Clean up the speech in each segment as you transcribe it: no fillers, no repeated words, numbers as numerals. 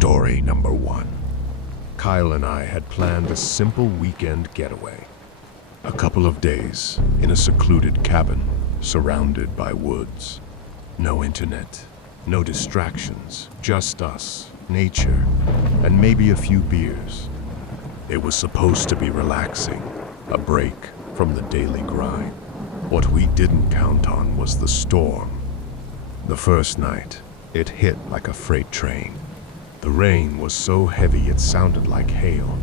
Story number 1. Kyle and I had planned a simple weekend getaway. A couple of days in a secluded cabin surrounded by woods. No internet, no distractions, just us, nature, and maybe a few beers. It was supposed to be relaxing, a break from the daily grind. What we didn't count on was the storm. The first night, it hit like a freight train. The rain was so heavy it sounded like hail,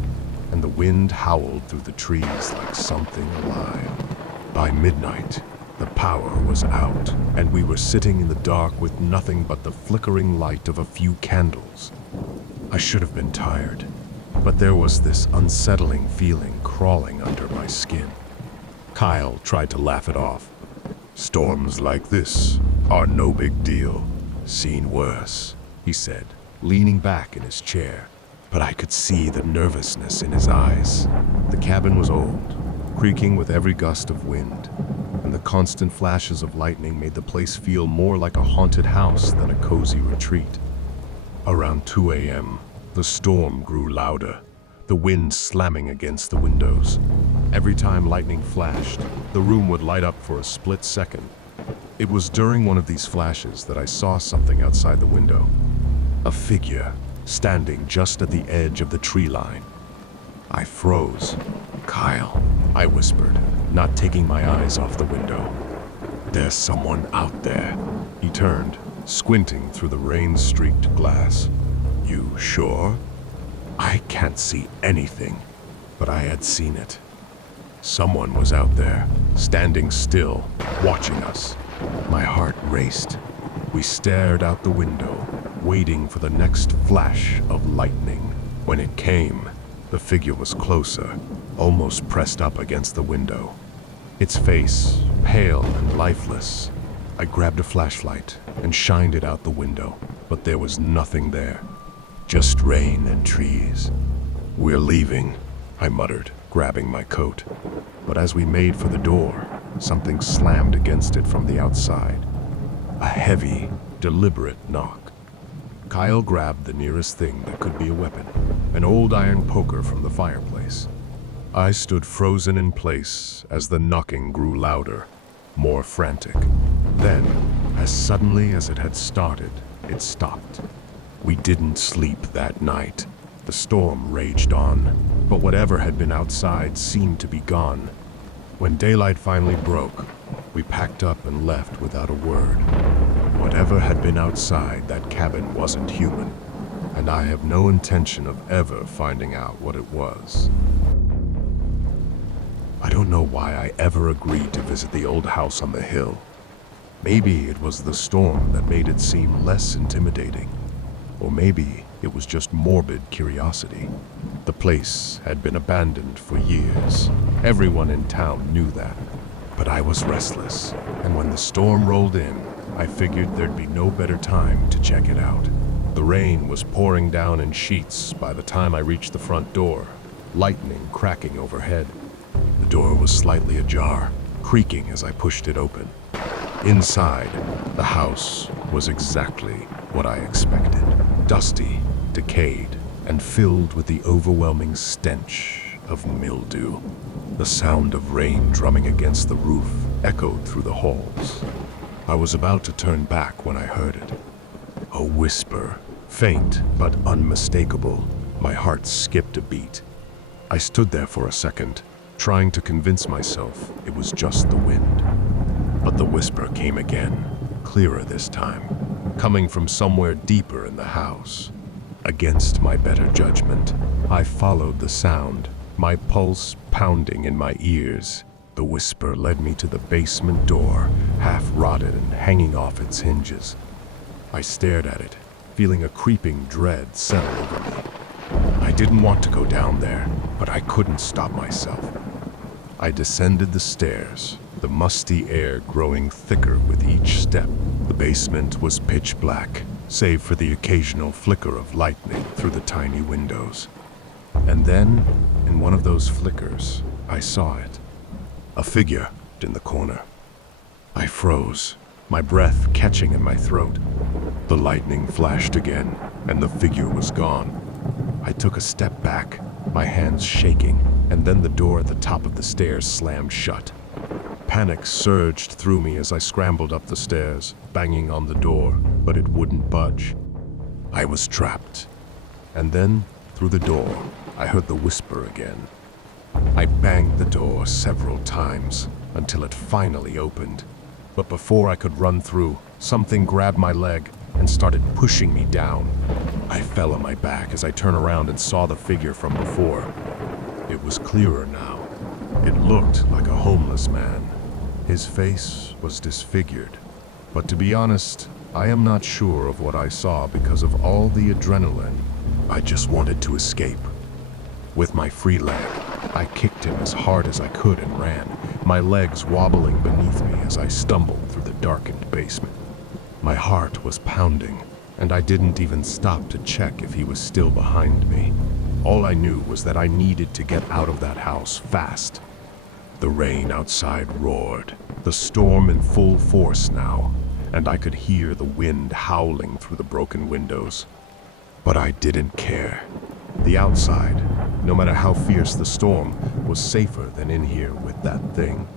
and the wind howled through the trees like something alive. By midnight, the power was out, and we were sitting in the dark with nothing but the flickering light of a few candles. I should have been tired, but there was this unsettling feeling crawling under my skin. Kyle tried to laugh it off. "Storms like this are no big deal. Seen worse," he said, leaning back in his chair. But I could see the nervousness in his eyes. The cabin was old, creaking with every gust of wind, and the constant flashes of lightning made the place feel more like a haunted house than a cozy retreat. Around 2 a.m., the storm grew louder, the wind slamming against the windows. Every time lightning flashed, the room would light up for a split second. It was during one of these flashes that I saw something outside the window. A figure, standing just at the edge of the tree line. I froze. "Kyle," I whispered, not taking my eyes off the window. "There's someone out there." He turned, squinting through the rain-streaked glass. "You sure?" "I can't see anything," but I had seen it. Someone was out there, standing still, watching us. My heart raced. We stared out the window, waiting for the next flash of lightning. When it came, the figure was closer, almost pressed up against the window. Its face, pale and lifeless. I grabbed a flashlight and shined it out the window, but there was nothing there. Just rain and trees. "We're leaving," I muttered, grabbing my coat. But as we made for the door, something slammed against it from the outside. A heavy, deliberate knock. Kyle grabbed the nearest thing that could be a weapon, an old iron poker from the fireplace. I stood frozen in place as the knocking grew louder, more frantic. Then, as suddenly as it had started, it stopped. We didn't sleep that night. The storm raged on, but whatever had been outside seemed to be gone. When daylight finally broke, we packed up and left without a word. Whatever had been outside that cabin wasn't human, and I have no intention of ever finding out what it was. I don't know why I ever agreed to visit the old house on the hill. Maybe it was the storm that made it seem less intimidating. Or maybe it was just morbid curiosity. The place had been abandoned for years. Everyone in town knew that. But I was restless, and when the storm rolled in, I figured there'd be no better time to check it out. The rain was pouring down in sheets by the time I reached the front door, lightning cracking overhead. The door was slightly ajar, creaking as I pushed it open. Inside, the house was exactly what I expected. Dusty, decayed, and filled with the overwhelming stench of mildew. The sound of rain drumming against the roof echoed through the halls. I was about to turn back when I heard it. A whisper, faint but unmistakable. My heart skipped a beat. I stood there for a second, trying to convince myself it was just the wind. But the whisper came again, clearer this time, coming from somewhere deeper in the house. Against my better judgment, I followed the sound, my pulse pounding in my ears. The whisper led me to the basement door, half rotted and hanging off its hinges. I stared at it, feeling a creeping dread settle over me. I didn't want to go down there, but I couldn't stop myself. I descended the stairs, the musty air growing thicker with each step. The basement was pitch black, save for the occasional flicker of lightning through the tiny windows. And then, in one of those flickers, I saw it. A figure in the corner. I froze, my breath catching in my throat. The lightning flashed again, and the figure was gone. I took a step back, my hands shaking, and then the door at the top of the stairs slammed shut. Panic surged through me as I scrambled up the stairs, banging on the door, but it wouldn't budge. I was trapped. And then, through the door, I heard the whisper again. I banged the door several times until it finally opened. But before I could run through, something grabbed my leg and started pushing me down. I fell on my back as I turned around and saw the figure from before. It was clearer now. It looked like a homeless man. His face was disfigured. But to be honest, I am not sure of what I saw because of all the adrenaline. I just wanted to escape. With my free leg, I kicked him as hard as I could and ran, my legs wobbling beneath me as I stumbled through the darkened basement. My heart was pounding, and I didn't even stop to check if he was still behind me. All I knew was that I needed to get out of that house fast. The rain outside roared, the storm in full force now, and I could hear the wind howling through the broken windows. But I didn't care. The outside, no matter how fierce the storm, was safer than in here with that thing.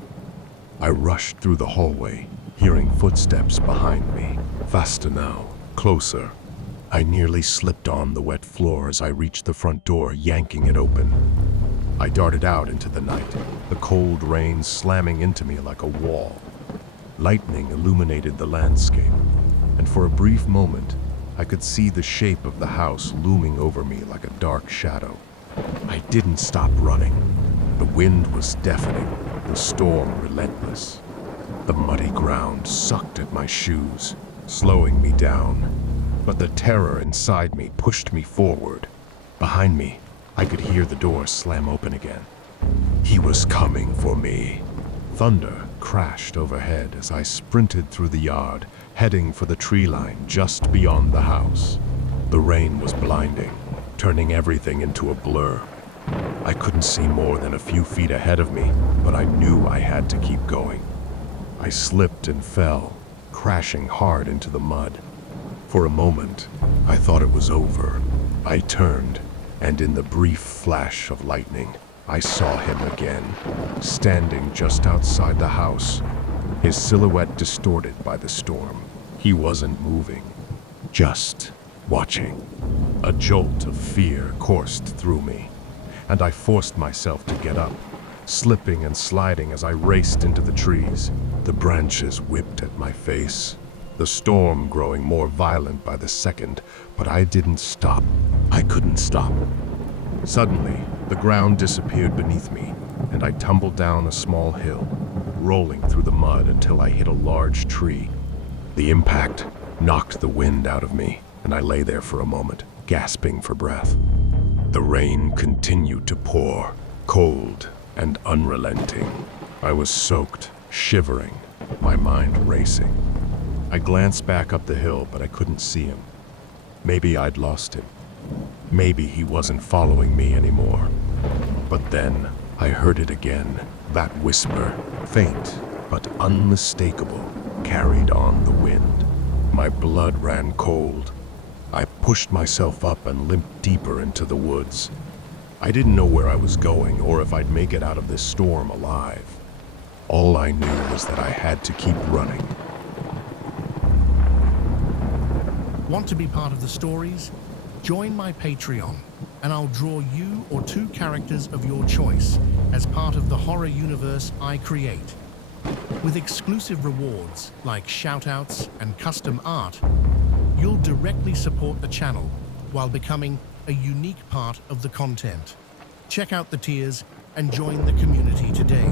I rushed through the hallway, hearing footsteps behind me. Faster now, closer. I nearly slipped on the wet floor as I reached the front door, yanking it open. I darted out into the night, the cold rain slamming into me like a wall. Lightning illuminated the landscape, and for a brief moment, I could see the shape of the house looming over me like a dark shadow. I didn't stop running. The wind was deafening, the storm relentless. The muddy ground sucked at my shoes, slowing me down. But the terror inside me pushed me forward. Behind me, I could hear the door slam open again. He was coming for me. Thunder crashed overhead as I sprinted through the yard, heading for the tree line just beyond the house. The rain was blinding, turning everything into a blur. I couldn't see more than a few feet ahead of me, but I knew I had to keep going. I slipped and fell, crashing hard into the mud. For a moment, I thought it was over. I turned, and in the brief flash of lightning, I saw him again, standing just outside the house, his silhouette distorted by the storm. He wasn't moving, just watching. A jolt of fear coursed through me, and I forced myself to get up, slipping and sliding as I raced into the trees. The branches whipped at my face, the storm growing more violent by the second, but I didn't stop. I couldn't stop. Suddenly, the ground disappeared beneath me, and I tumbled down a small hill, rolling through the mud until I hit a large tree. The impact knocked the wind out of me, and I lay there for a moment, gasping for breath. The rain continued to pour, cold and unrelenting. I was soaked, shivering, my mind racing. I glanced back up the hill, but I couldn't see him. Maybe I'd lost him. Maybe he wasn't following me anymore. But then I heard it again, that whisper, faint but unmistakable, carried on the wind. My blood ran cold. I pushed myself up and limped deeper into the woods. I didn't know where I was going or if I'd make it out of this storm alive. All I knew was that I had to keep running. Want to be part of the stories? Join my Patreon, and I'll draw you or two characters of your choice as part of the horror universe I create. With exclusive rewards like shoutouts and custom art, you'll directly support the channel while becoming a unique part of the content. Check out the tiers and join the community today.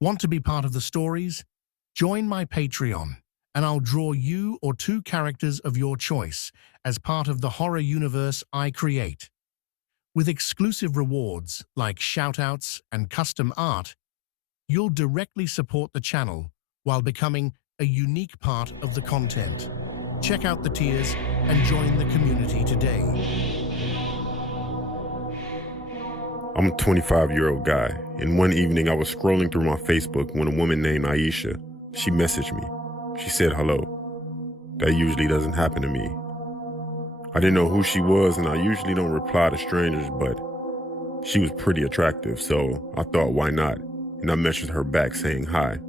Want to be part of the stories? Join my Patreon, and I'll draw you or two characters of your choice as part of the horror universe I create. With exclusive rewards like shoutouts and custom art, you'll directly support the channel while becoming a unique part of the content. Check out the tiers and join the community today. I'm a 25-year-old guy, and one evening I was scrolling through my Facebook when a woman named Aisha, she messaged me. She said hello. That usually doesn't happen to me. I didn't know who she was, and I usually don't reply to strangers, but she was pretty attractive, so I thought why not, and I messaged her back saying hi.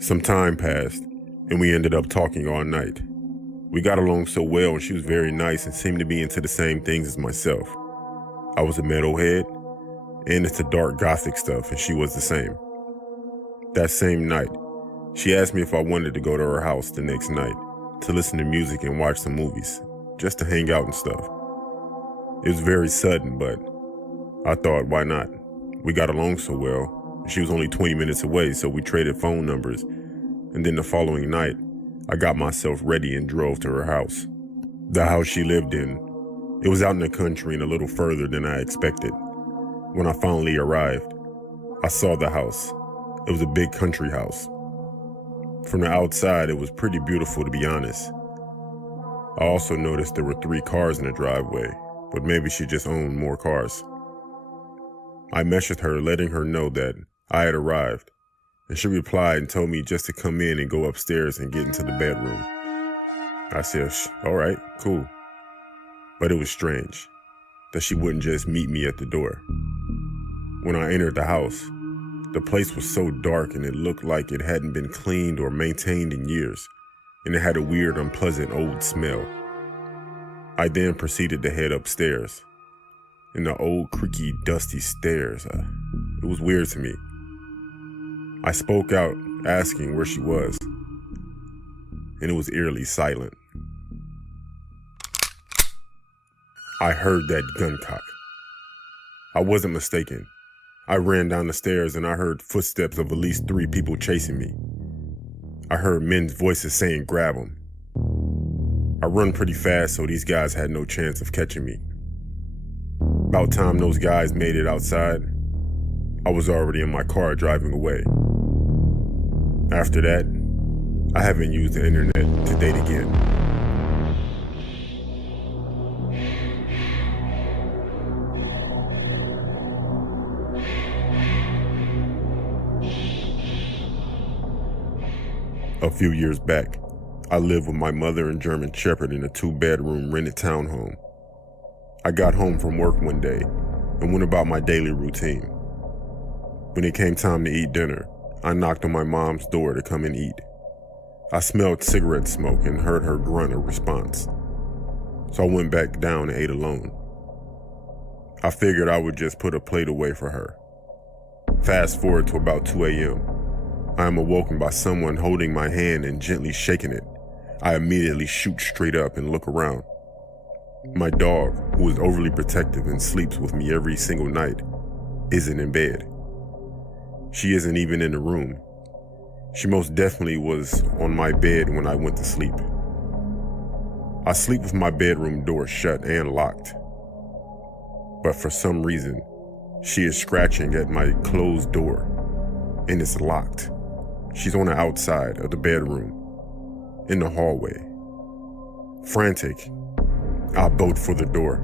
Some time passed, and we ended up talking all night. We got along so well, and she was very nice and seemed to be into the same things as myself. I was a metalhead, and into dark gothic stuff, and she was the same. That same night, she asked me if I wanted to go to her house the next night to listen to music and watch some movies, just to hang out and stuff. It was very sudden, but I thought, why not? We got along so well. She was only 20 minutes away, so we traded phone numbers, and then the following night, I got myself ready and drove to her house. The house she lived in, it was out in the country and a little further than I expected. When I finally arrived, I saw the house. It was a big country house. From the outside, it was pretty beautiful, to be honest. I also noticed there were 3 cars in the driveway, but maybe she just owned more cars. I messaged her, letting her know that I had arrived, and she replied and told me just to come in and go upstairs and get into the bedroom. I said, all right, cool. But it was strange that she wouldn't just meet me at the door. When I entered the house, the place was so dark and it looked like it hadn't been cleaned or maintained in years, and it had a weird, unpleasant old smell. I then proceeded to head upstairs. And the old, creaky, dusty stairs, it was weird to me. I spoke out, asking where she was, and it was eerily silent. I heard that gun cock. I wasn't mistaken. I ran down the stairs and I heard footsteps of at least 3 people chasing me. I heard men's voices saying, grab him. I run pretty fast, so these guys had no chance of catching me. About time those guys made it outside, I was already in my car driving away. After that, I haven't used the internet to date again. A few years back, I lived with my mother and German Shepherd in a 2-bedroom rented townhome. I got home from work one day and went about my daily routine. When it came time to eat dinner, I knocked on my mom's door to come and eat. I smelled cigarette smoke and heard her grunt a response. So I went back down and ate alone. I figured I would just put a plate away for her. Fast forward to about 2 a.m. I am awoken by someone holding my hand and gently shaking it. I immediately shoot straight up and look around. My dog, who is overly protective and sleeps with me every single night, isn't in bed. She isn't even in the room. She most definitely was on my bed when I went to sleep. I sleep with my bedroom door shut and locked. But for some reason, she is scratching at my closed door, and it's locked. She's on the outside of the bedroom, in the hallway. Frantic, I bolt for the door,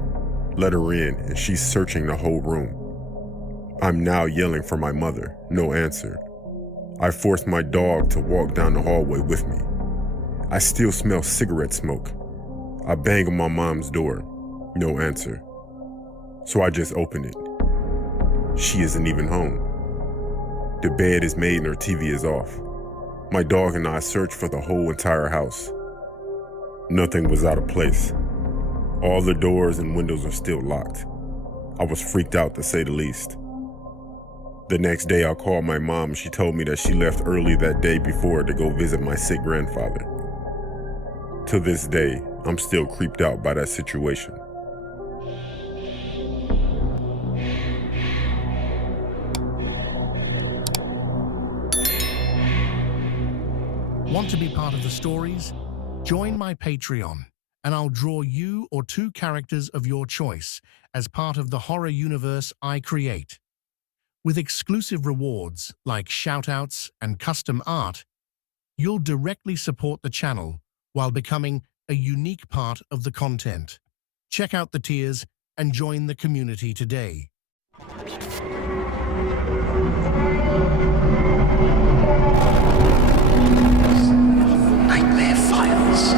let her in, and she's searching the whole room. I'm now yelling for my mother, no answer. I force my dog to walk down the hallway with me. I still smell cigarette smoke. I bang on my mom's door, no answer. So I just open it. She isn't even home. The bed is made and her TV is off. My dog and I searched for the whole entire house. Nothing was out of place. All the doors and windows are still locked. I was freaked out, to say the least. The next day I called my mom and she told me that she left early that day before to go visit my sick grandfather. To this day, I'm still creeped out by that situation. Want to be part of the stories? Join my Patreon, and I'll draw you or two characters of your choice as part of the horror universe I create. With exclusive rewards like shoutouts and custom art, you'll directly support the channel while becoming a unique part of the content. Check out the tiers and join the community today. Nightmare Files.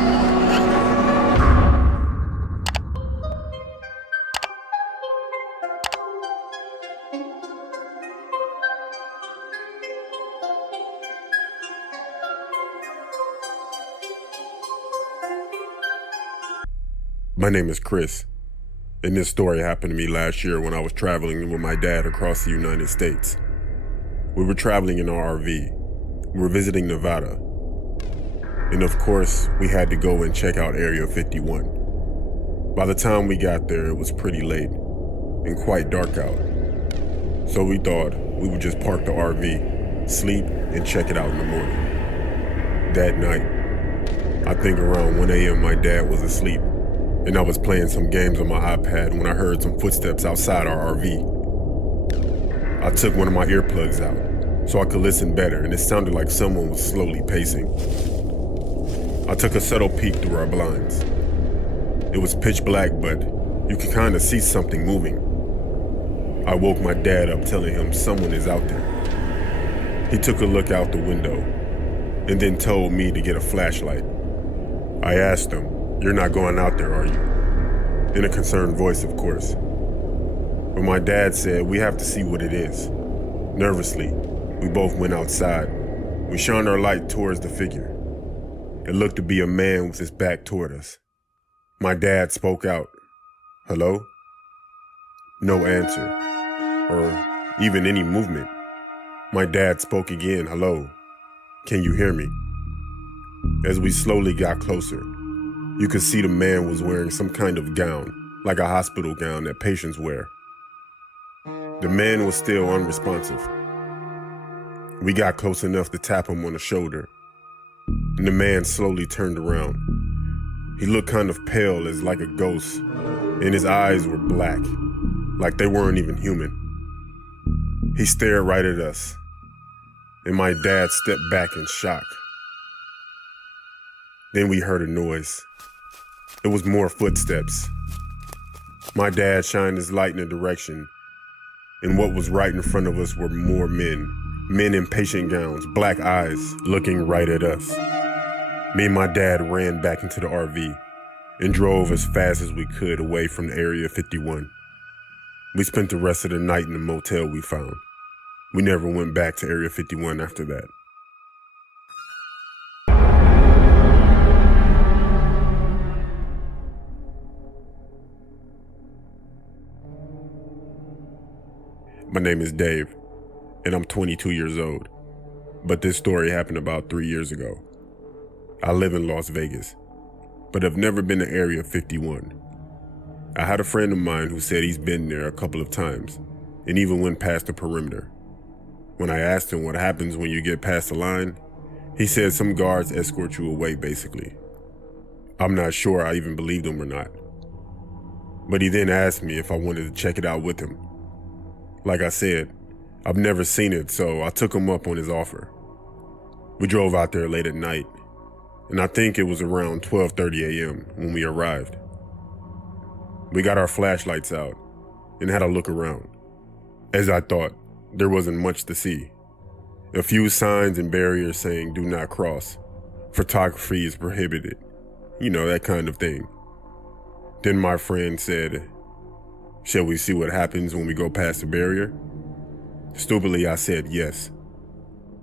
My name is Chris, and this story happened to me last year when I was traveling with my dad across the United States. We were traveling in our RV. We were visiting Nevada. And of course, we had to go and check out Area 51. By the time we got there, it was pretty late and quite dark out. So we thought we would just park the RV, sleep, and check it out in the morning. That night, I think around 1 a.m. my dad was asleep, and I was playing some games on my iPad when I heard some footsteps outside our RV. I took one of my earplugs out so I could listen better, and it sounded like someone was slowly pacing. I took a subtle peek through our blinds. It was pitch black, but you could kind of see something moving. I woke my dad up telling him someone is out there. He took a look out the window and then told me to get a flashlight. I asked him, "You're not going out there, are you?" In a concerned voice, of course. But my dad said, "We have to see what it is." Nervously, we both went outside. We shined our light towards the figure. It looked to be a man with his back toward us. My dad spoke out, "Hello?" No answer, or even any movement. My dad spoke again, "Hello? Can you hear me?" As we slowly got closer, you could see the man was wearing some kind of gown, like a hospital gown that patients wear. The man was still unresponsive. We got close enough to tap him on the shoulder, and the man slowly turned around. He looked kind of pale as like a ghost, and his eyes were black, like they weren't even human. He stared right at us, and my dad stepped back in shock. Then we heard a noise. It was more footsteps. My dad shined his light in a direction, and what was right in front of us were more men in patient gowns, black eyes, looking right at us. Me and my dad ran back into the RV and drove as fast as we could away from Area 51. We spent the rest of the night in the motel we found. We never went back to Area 51 after that. My name is Dave, and I'm 22 years old, but this story happened about 3 years ago. I live in Las Vegas, but I've never been to Area 51. I had a friend of mine who said he's been there a couple of times, and even went past the perimeter. When I asked him what happens when you get past the line, he said some guards escort you away, basically. I'm not sure I even believed him or not. But he then asked me if I wanted to check it out with him. Like I said, I've never seen it, so I took him up on his offer. We drove out there late at night, and I think it was around 12:30 a.m. when we arrived. We got our flashlights out and had a look around. As I thought, there wasn't much to see. A few signs and barriers saying "do not cross," "photography is prohibited," that kind of thing. Then my friend said, "Shall we see what happens when we go past the barrier?" Stupidly, I said yes.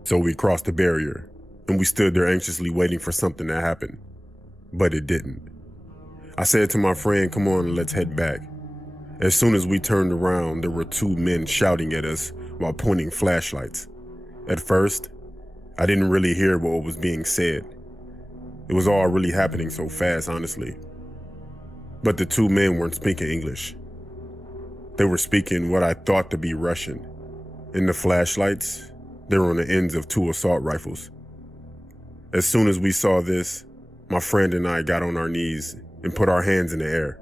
So we crossed the barrier, and we stood there anxiously waiting for something to happen. But it didn't. I said to my friend, "Come on, let's head back." As soon as we turned around, there were two men shouting at us while pointing flashlights. At first, I didn't really hear what was being said. It was all really happening so fast, honestly. But the two men weren't speaking English. They were speaking what I thought to be Russian. And the flashlights, they were on the ends of two assault rifles. As soon as we saw this, my friend and I got on our knees and put our hands in the air,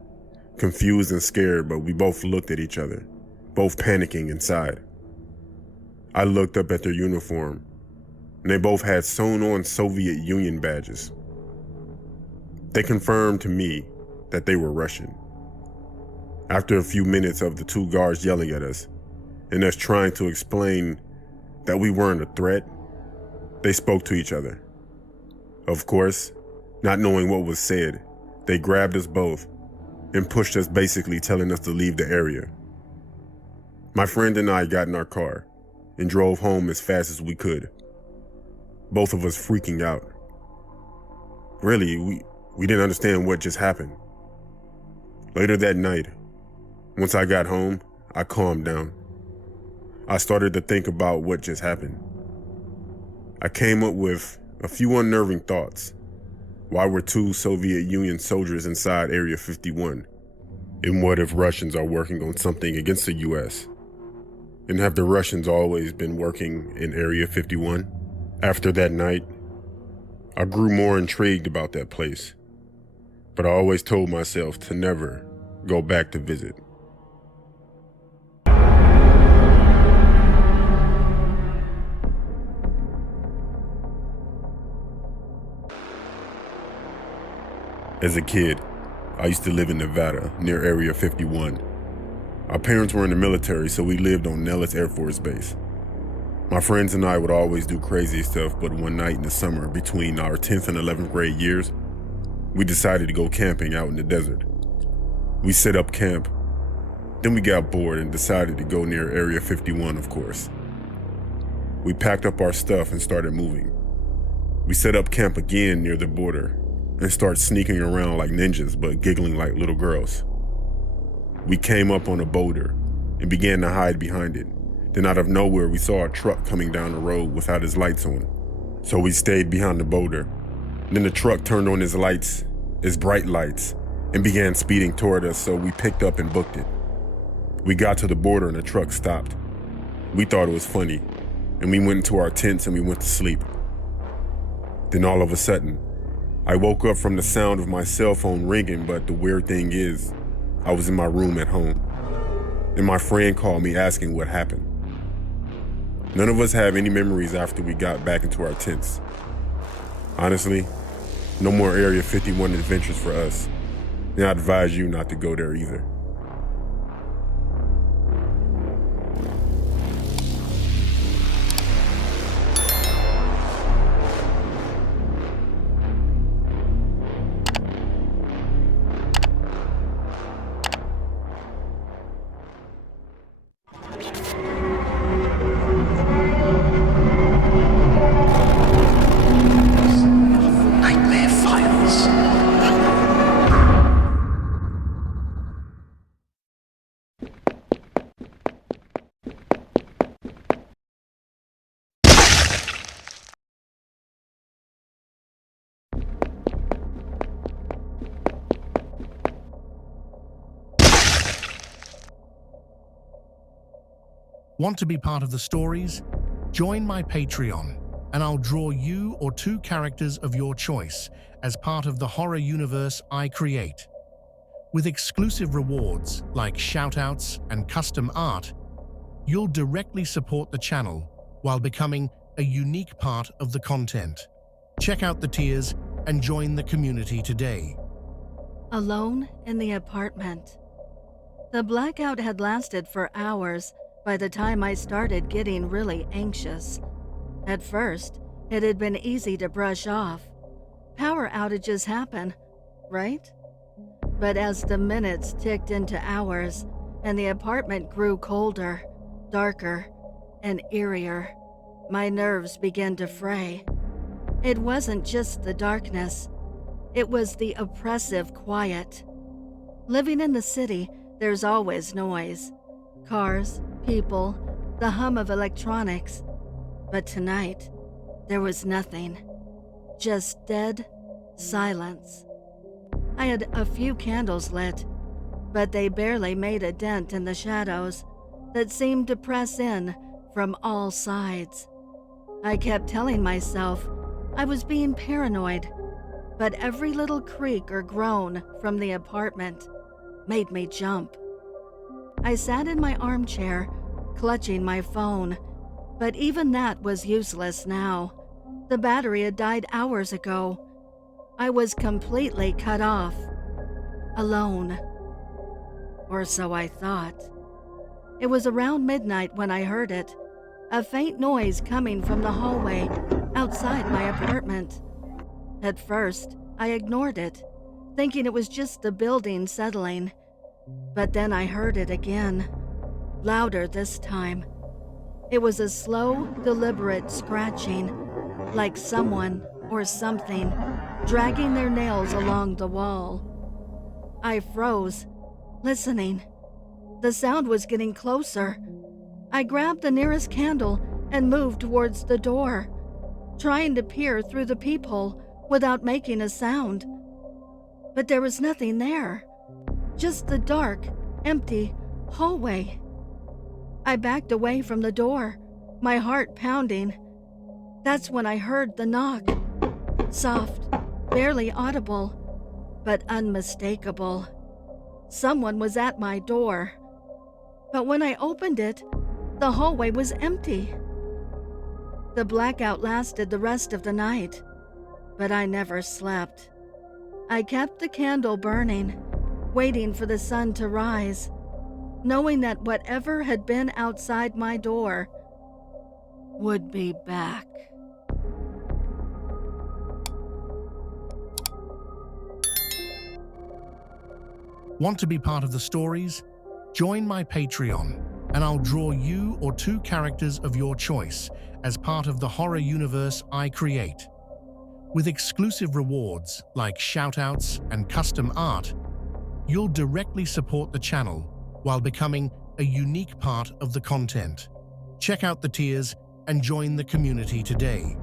confused and scared, but we both looked at each other, both panicking inside. I looked up at their uniform, and they both had sewn-on Soviet Union badges. They confirmed to me that they were Russian. After a few minutes of the two guards yelling at us, and us trying to explain that we weren't a threat, they spoke to each other. Of course, not knowing what was said, they grabbed us both and pushed us, basically telling us to leave the area. My friend and I got in our car and drove home as fast as we could, both of us freaking out. Really, we didn't understand what just happened. Later that night, once I got home, I calmed down. I started to think about what just happened. I came up with a few unnerving thoughts. Why were two Soviet Union soldiers inside Area 51? And what if Russians are working on something against the US? And have the Russians always been working in Area 51? After that night, I grew more intrigued about that place, but I always told myself to never go back to visit. As a kid, I used to live in Nevada, near Area 51. Our parents were in the military, so we lived on Nellis Air Force Base. My friends and I would always do crazy stuff, but one night in the summer, between our 10th and 11th grade years, we decided to go camping out in the desert. We set up camp, then we got bored and decided to go near Area 51, of course. We packed up our stuff and started moving. We set up camp again near the border and started sneaking around like ninjas, but giggling like little girls. We came up on a boulder and began to hide behind it. Then out of nowhere, we saw a truck coming down the road without his lights on. So we stayed behind the boulder. Then the truck turned on his lights, his bright lights, and began speeding toward us, so we picked up and booked it. We got to the border and the truck stopped. We thought it was funny, and we went into our tents and we went to sleep. Then all of a sudden, I woke up from the sound of my cell phone ringing, but the weird thing is, I was in my room at home, and my friend called me asking what happened. None of us have any memories after we got back into our tents. Honestly, no more Area 51 adventures for us, and I advise you not to go there either. Want to be part of the stories? Join my Patreon, and I'll draw you or two characters of your choice as part of the horror universe I create. With exclusive rewards like shoutouts and custom art, you'll directly support the channel while becoming a unique part of the content. Check out the tiers and join the community today. Alone in the apartment. The blackout had lasted for hours by the time I started getting really anxious. At first, it had been easy to brush off. Power outages happen, right? But as the minutes ticked into hours and the apartment grew colder, darker, and eerier, my nerves began to fray. It wasn't just the darkness, it was the oppressive quiet. Living in the city, there's always noise. Cars, people, the hum of electronics. But tonight, there was nothing. Just dead silence. I had a few candles lit, but they barely made a dent in the shadows that seemed to press in from all sides. I kept telling myself I was being paranoid, but every little creak or groan from the apartment made me jump. I sat in my armchair, clutching my phone, but even that was useless now. The battery had died hours ago. I was completely cut off. Alone. Or so I thought. It was around midnight when I heard it, a faint noise coming from the hallway outside my apartment. At first, I ignored it, thinking it was just the building settling. But then I heard it again, louder this time. It was a slow, deliberate scratching, like someone or something dragging their nails along the wall. I froze, listening. The sound was getting closer. I grabbed the nearest candle and moved towards the door, trying to peer through the peephole without making a sound. But there was nothing there, just the dark, empty hallway. I backed away from the door, my heart pounding. That's when I heard the knock. Soft, barely audible, but unmistakable. Someone was at my door. But when I opened it, the hallway was empty. The blackout lasted the rest of the night, but I never slept. I kept the candle burning, waiting for the sun to rise, knowing that whatever had been outside my door would be back. Want to be part of the stories? Join my Patreon, and I'll draw you or two characters of your choice as part of the horror universe I create. With exclusive rewards like shoutouts and custom art, you'll directly support the channel while becoming a unique part of the content. Check out the tiers and join the community today.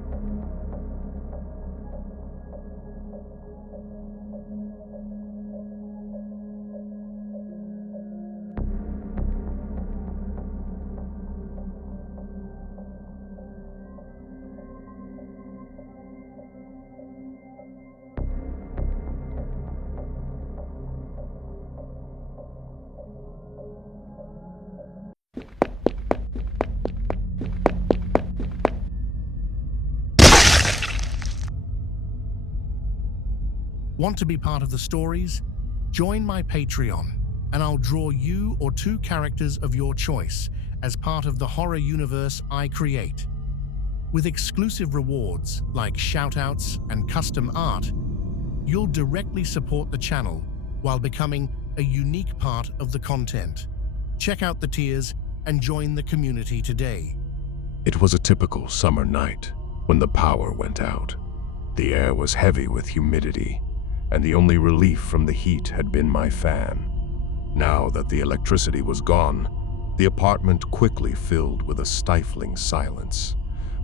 Want to be part of the stories? Join my Patreon, and I'll draw you or two characters of your choice as part of the horror universe I create. With exclusive rewards like shoutouts and custom art, you'll directly support the channel while becoming a unique part of the content. Check out the tiers and join the community today. It was a typical summer night when the power went out. The air was heavy with humidity, and the only relief from the heat had been my fan. Now that the electricity was gone, the apartment quickly filled with a stifling silence,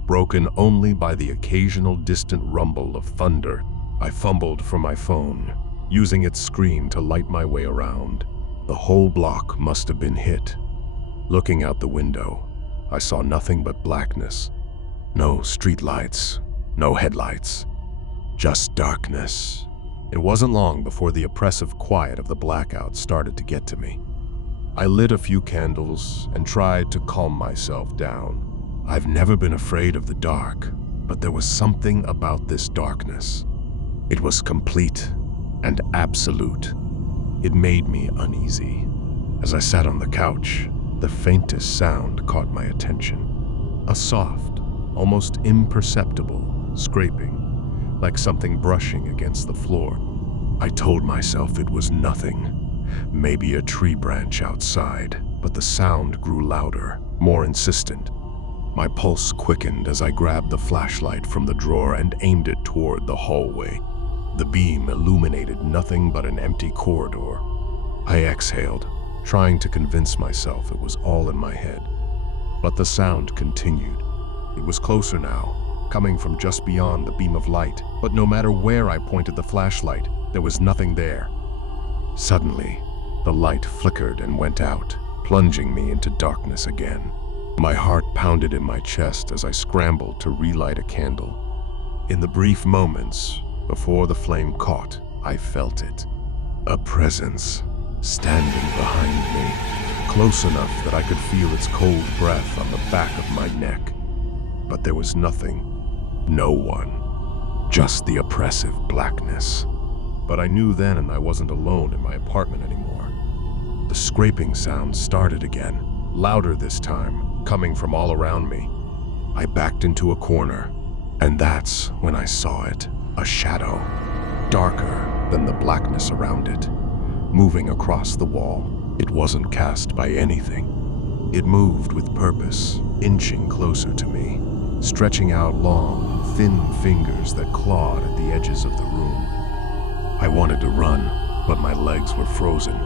broken only by the occasional distant rumble of thunder. I fumbled for my phone, using its screen to light my way around. The whole block must have been hit. Looking out the window, I saw nothing but blackness. No streetlights, no headlights, just darkness. It wasn't long before the oppressive quiet of the blackout started to get to me. I lit a few candles and tried to calm myself down. I've never been afraid of the dark, but there was something about this darkness. It was complete and absolute. It made me uneasy. As I sat on the couch, the faintest sound caught my attention. A soft, almost imperceptible scraping, like something brushing against the floor. I told myself it was nothing, maybe a tree branch outside, but the sound grew louder, more insistent. My pulse quickened as I grabbed the flashlight from the drawer and aimed it toward the hallway. The beam illuminated nothing but an empty corridor. I exhaled, trying to convince myself it was all in my head. But the sound continued. It was closer now, coming from just beyond the beam of light, but no matter where I pointed the flashlight, there was nothing there. Suddenly, the light flickered and went out, plunging me into darkness again. My heart pounded in my chest as I scrambled to relight a candle. In the brief moments before the flame caught, I felt it. A presence standing behind me, close enough that I could feel its cold breath on the back of my neck. But there was nothing, no one, just the oppressive blackness. But I knew then I wasn't alone in my apartment anymore. The scraping sound started again, louder this time, coming from all around me. I backed into a corner, and that's when I saw it, a shadow, darker than the blackness around it, moving across the wall. It wasn't cast by anything. It moved with purpose, inching closer to me, stretching out long, thin fingers that clawed at the edges of the room. I wanted to run, but my legs were frozen.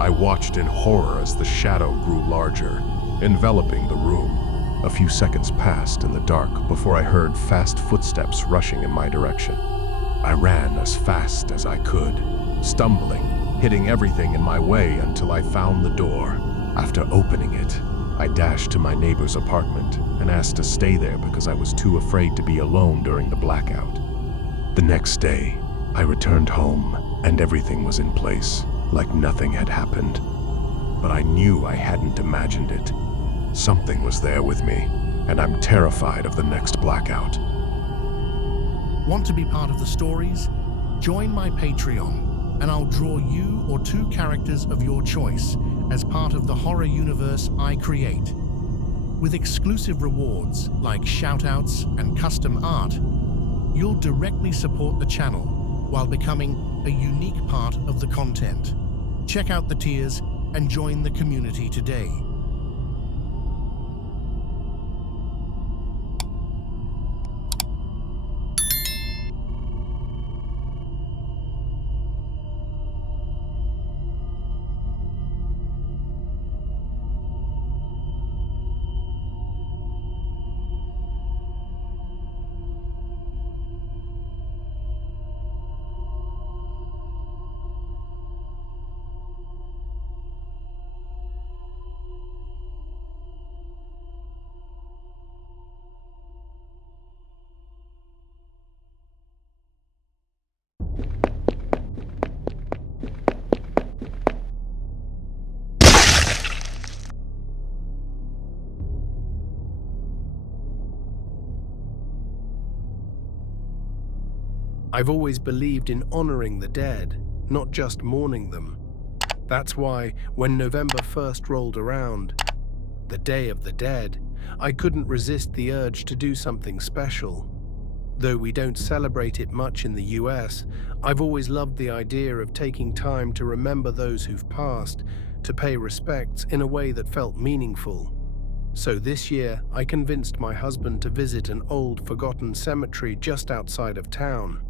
I watched in horror as the shadow grew larger, enveloping the room. A few seconds passed in the dark before I heard fast footsteps rushing in my direction. I ran as fast as I could, stumbling, hitting everything in my way until I found the door. After opening it, I dashed to my neighbor's apartment and asked to stay there because I was too afraid to be alone during the blackout. The next day, I returned home and everything was in place, like nothing had happened. But I knew I hadn't imagined it. Something was there with me, and I'm terrified of the next blackout. Want to be part of the stories? Join my Patreon, and I'll draw you or two characters of your choice as part of the horror universe I create. With exclusive rewards like shoutouts and custom art, you'll directly support the channel while becoming a unique part of the content. Check out the tiers and join the community today. I've always believed in honoring the dead, not just mourning them. That's why, when November 1st rolled around, the Day of the Dead, I couldn't resist the urge to do something special. Though we don't celebrate it much in the US, I've always loved the idea of taking time to remember those who've passed, to pay respects in a way that felt meaningful. So this year, I convinced my husband to visit an old, forgotten cemetery just outside of town.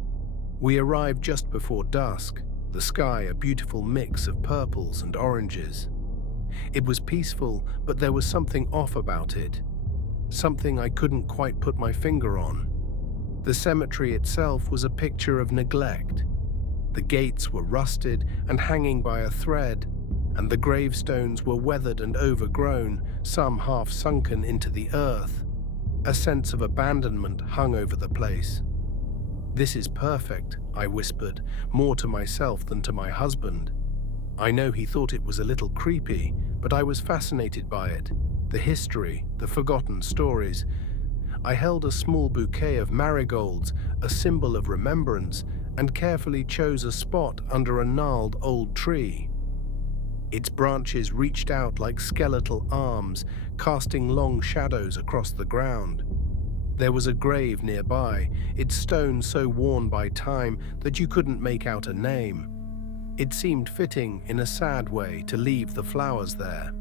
We arrived just before dusk, the sky a beautiful mix of purples and oranges. It was peaceful, but there was something off about it. Something I couldn't quite put my finger on. The cemetery itself was a picture of neglect. The gates were rusted and hanging by a thread, and the gravestones were weathered and overgrown, some half sunken into the earth. A sense of abandonment hung over the place. "This is perfect," I whispered, more to myself than to my husband. I know he thought it was a little creepy, but I was fascinated by it. The history, the forgotten stories. I held a small bouquet of marigolds, a symbol of remembrance, and carefully chose a spot under a gnarled old tree. Its branches reached out like skeletal arms, casting long shadows across the ground. There was a grave nearby, its stone so worn by time that you couldn't make out a name. It seemed fitting, in a sad way, to leave the flowers there.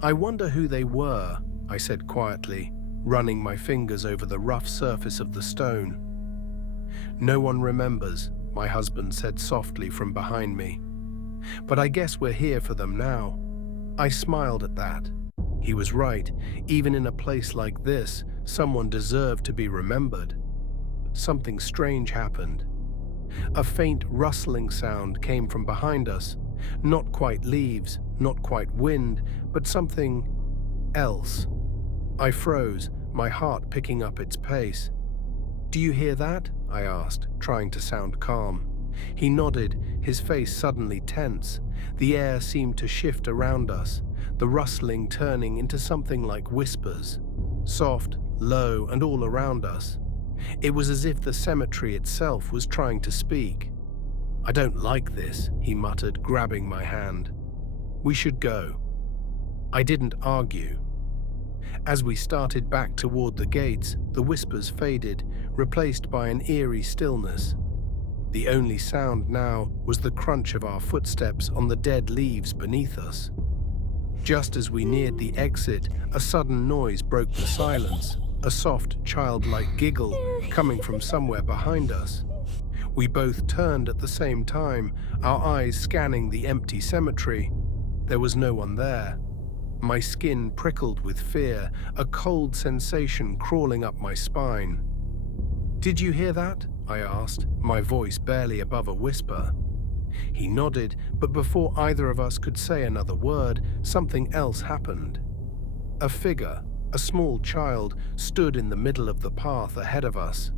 "I wonder who they were," I said quietly, running my fingers over the rough surface of the stone. "No one remembers," my husband said softly from behind me. "But I guess we're here for them now." I smiled at that. He was right. Even in a place like this, someone deserved to be remembered. Something strange happened. A faint rustling sound came from behind us. Not quite leaves, not quite wind, but something else. I froze, my heart picking up its pace. "Do you hear that?" I asked, trying to sound calm. He nodded, his face suddenly tense. The air seemed to shift around us, the rustling turning into something like whispers. Soft, low, and all around us. It was as if the cemetery itself was trying to speak. "I don't like this," he muttered, grabbing my hand. "We should go." I didn't argue. As we started back toward the gates, the whispers faded, replaced by an eerie stillness. The only sound now was the crunch of our footsteps on the dead leaves beneath us. Just as we neared the exit, a sudden noise broke the silence, a soft, childlike giggle coming from somewhere behind us. We both turned at the same time, our eyes scanning the empty cemetery. There was no one there. My skin prickled with fear, a cold sensation crawling up my spine. "Did you hear that?" I asked, my voice barely above a whisper. He nodded, but before either of us could say another word, something else happened. A figure, a small child, stood in the middle of the path ahead of us.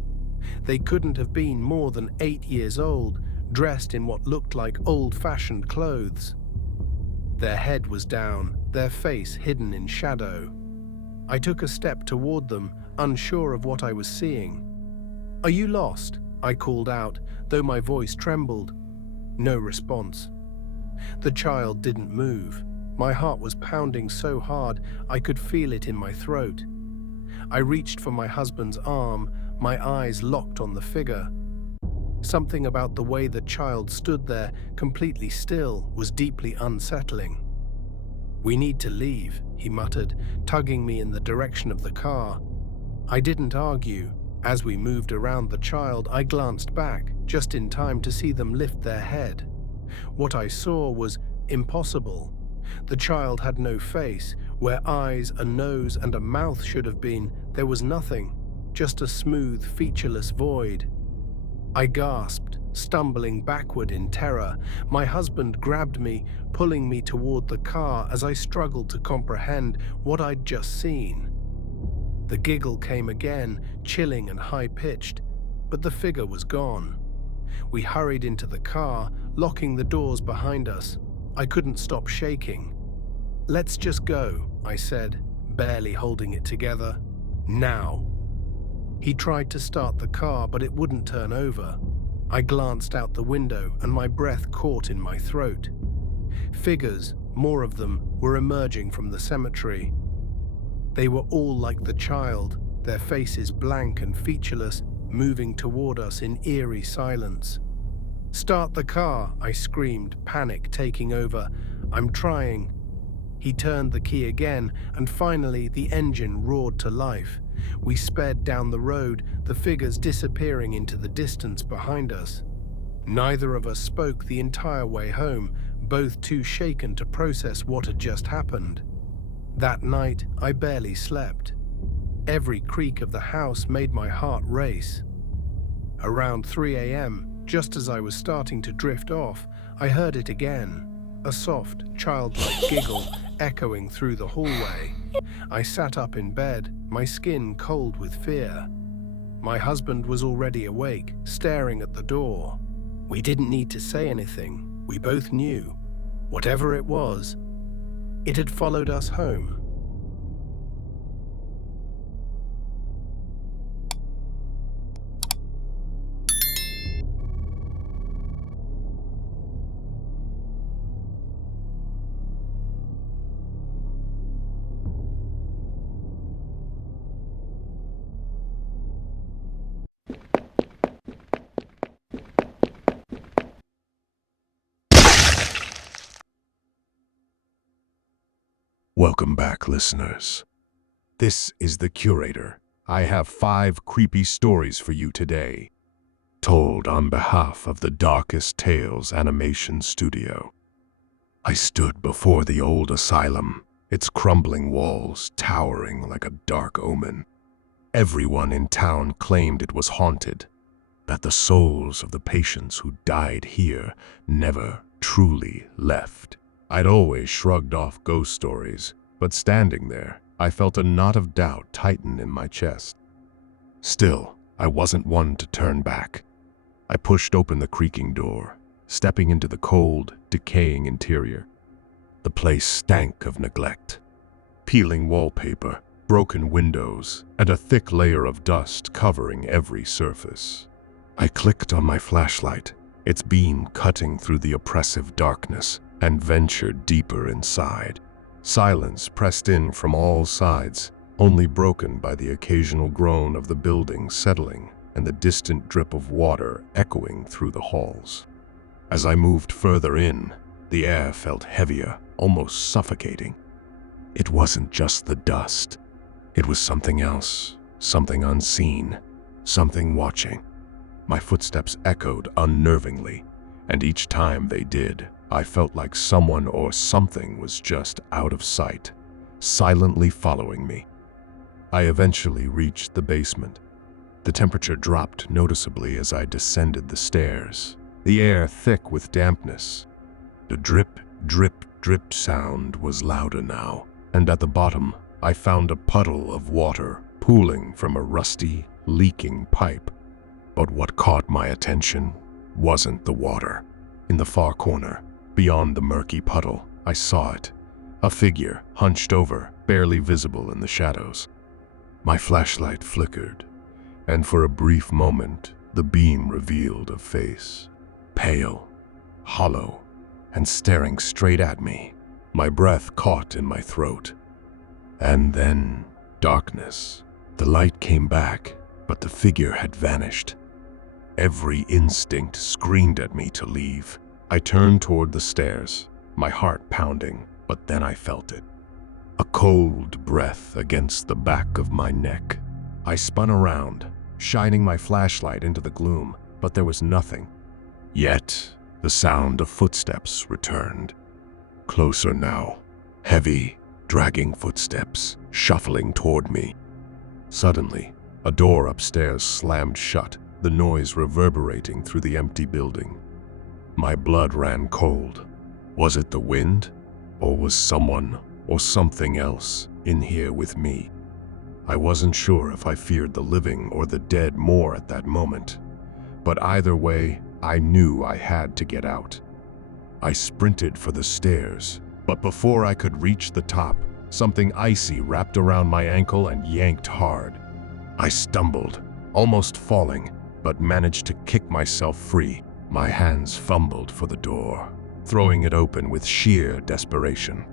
They couldn't have been more than 8 years old, dressed in what looked like old-fashioned clothes. Their head was down, their face hidden in shadow. I took a step toward them, unsure of what I was seeing. "Are you lost?" I called out, though my voice trembled. No response. The child didn't move. My heart was pounding so hard I could feel it in my throat. I reached for my husband's arm, my eyes locked on the figure. Something about the way the child stood there, completely still, was deeply unsettling. "We need to leave," he muttered, tugging me in the direction of the car. I didn't argue. As we moved around the child, I glanced back, just in time to see them lift their head. What I saw was impossible. The child had no face. Where eyes, a nose, and a mouth should have been, there was nothing, just a smooth, featureless void. I gasped, stumbling backward in terror. My husband grabbed me, pulling me toward the car as I struggled to comprehend what I'd just seen. The giggle came again, chilling and high-pitched, but the figure was gone. We hurried into the car, locking the doors behind us. I couldn't stop shaking. "Let's just go," I said, barely holding it together. "Now." He tried to start the car, but it wouldn't turn over. I glanced out the window, and my breath caught in my throat. Figures, more of them, were emerging from the cemetery. They were all like the child, their faces blank and featureless, moving toward us in eerie silence. "Start the car," I screamed, panic taking over. "I'm trying." He turned the key again, and finally the engine roared to life. We sped down the road, the figures disappearing into the distance behind us. Neither of us spoke the entire way home, both too shaken to process what had just happened. That night, I barely slept. Every creak of the house made my heart race. Around 3 a.m., just as I was starting to drift off, I heard it again, a soft, childlike giggle echoing through the hallway. I sat up in bed, my skin cold with fear. My husband was already awake, staring at the door. We didn't need to say anything. We both knew. Whatever it was, it had followed us home. Welcome back, listeners. This is the Curator. I have 5 creepy stories for you today, told on behalf of the Darkest Tales Animation Studio. I stood before the old asylum, its crumbling walls towering like a dark omen. Everyone in town claimed it was haunted, that the souls of the patients who died here never truly left. I'd always shrugged off ghost stories, but standing there, I felt a knot of doubt tighten in my chest. Still, I wasn't one to turn back. I pushed open the creaking door, stepping into the cold, decaying interior. The place stank of neglect. Peeling wallpaper, broken windows, and a thick layer of dust covering every surface. I clicked on my flashlight, its beam cutting through the oppressive darkness, and ventured deeper inside. Silence pressed in from all sides, only broken by the occasional groan of the building settling and the distant drip of water echoing through the halls. As I moved further in, the air felt heavier, almost suffocating. It wasn't just the dust. It was something else, something unseen, something watching. My footsteps echoed unnervingly, and each time they did, I felt like someone or something was just out of sight, silently following me. I eventually reached the basement. The temperature dropped noticeably as I descended the stairs, the air thick with dampness. The drip, drip, drip sound was louder now, and at the bottom, I found a puddle of water pooling from a rusty, leaking pipe. But what caught my attention wasn't the water. In the far corner, beyond the murky puddle, I saw it. A figure, hunched over, barely visible in the shadows. My flashlight flickered, and for a brief moment, the beam revealed a face. Pale, hollow, and staring straight at me. My breath caught in my throat. And then, darkness. The light came back, but the figure had vanished. Every instinct screamed at me to leave. I turned toward the stairs, my heart pounding, but then I felt it. A cold breath against the back of my neck. I spun around, shining my flashlight into the gloom, but there was nothing. Yet, the sound of footsteps returned. Closer now, heavy, dragging footsteps, shuffling toward me. Suddenly, a door upstairs slammed shut, the noise reverberating through the empty building. My blood ran cold. Was it the wind? Or was someone or something else in here with me? I wasn't sure if I feared the living or the dead more at that moment. But either way, I knew I had to get out. I sprinted for the stairs, but before I could reach the top, something icy wrapped around my ankle and yanked hard. I stumbled, almost falling, but managed to kick myself free. My hands fumbled for the door, throwing it open with sheer desperation.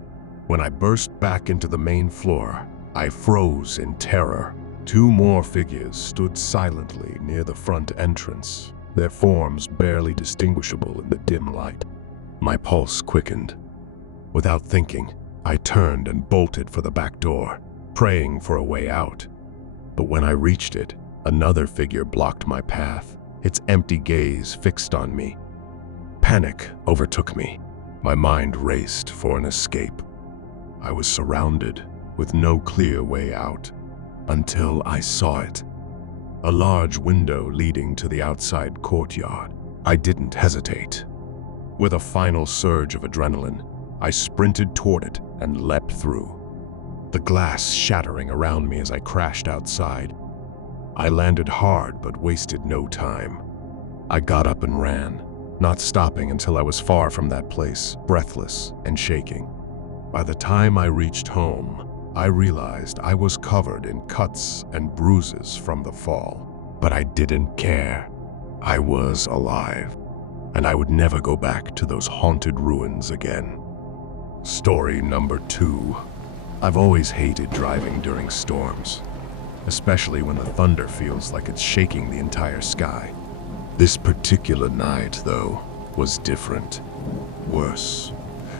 When I burst back into the main floor, I froze in terror. Two more figures stood silently near the front entrance, their forms barely distinguishable in the dim light. My pulse quickened. Without thinking, I turned and bolted for the back door, praying for a way out. But when I reached it, another figure blocked my path, its empty gaze fixed on me. Panic overtook me. My mind raced for an escape. I was surrounded, with no clear way out, until I saw it. A large window leading to the outside courtyard. I didn't hesitate. With a final surge of adrenaline, I sprinted toward it and leapt through, the glass shattering around me as I crashed outside. I landed hard but wasted no time. I got up and ran, not stopping until I was far from that place, breathless and shaking. By the time I reached home, I realized I was covered in cuts and bruises from the fall. But I didn't care. I was alive, and I would never go back to those haunted ruins again. Story number 2. I've always hated driving during storms, especially when the thunder feels like it's shaking the entire sky. This particular night, though, was different. Worse.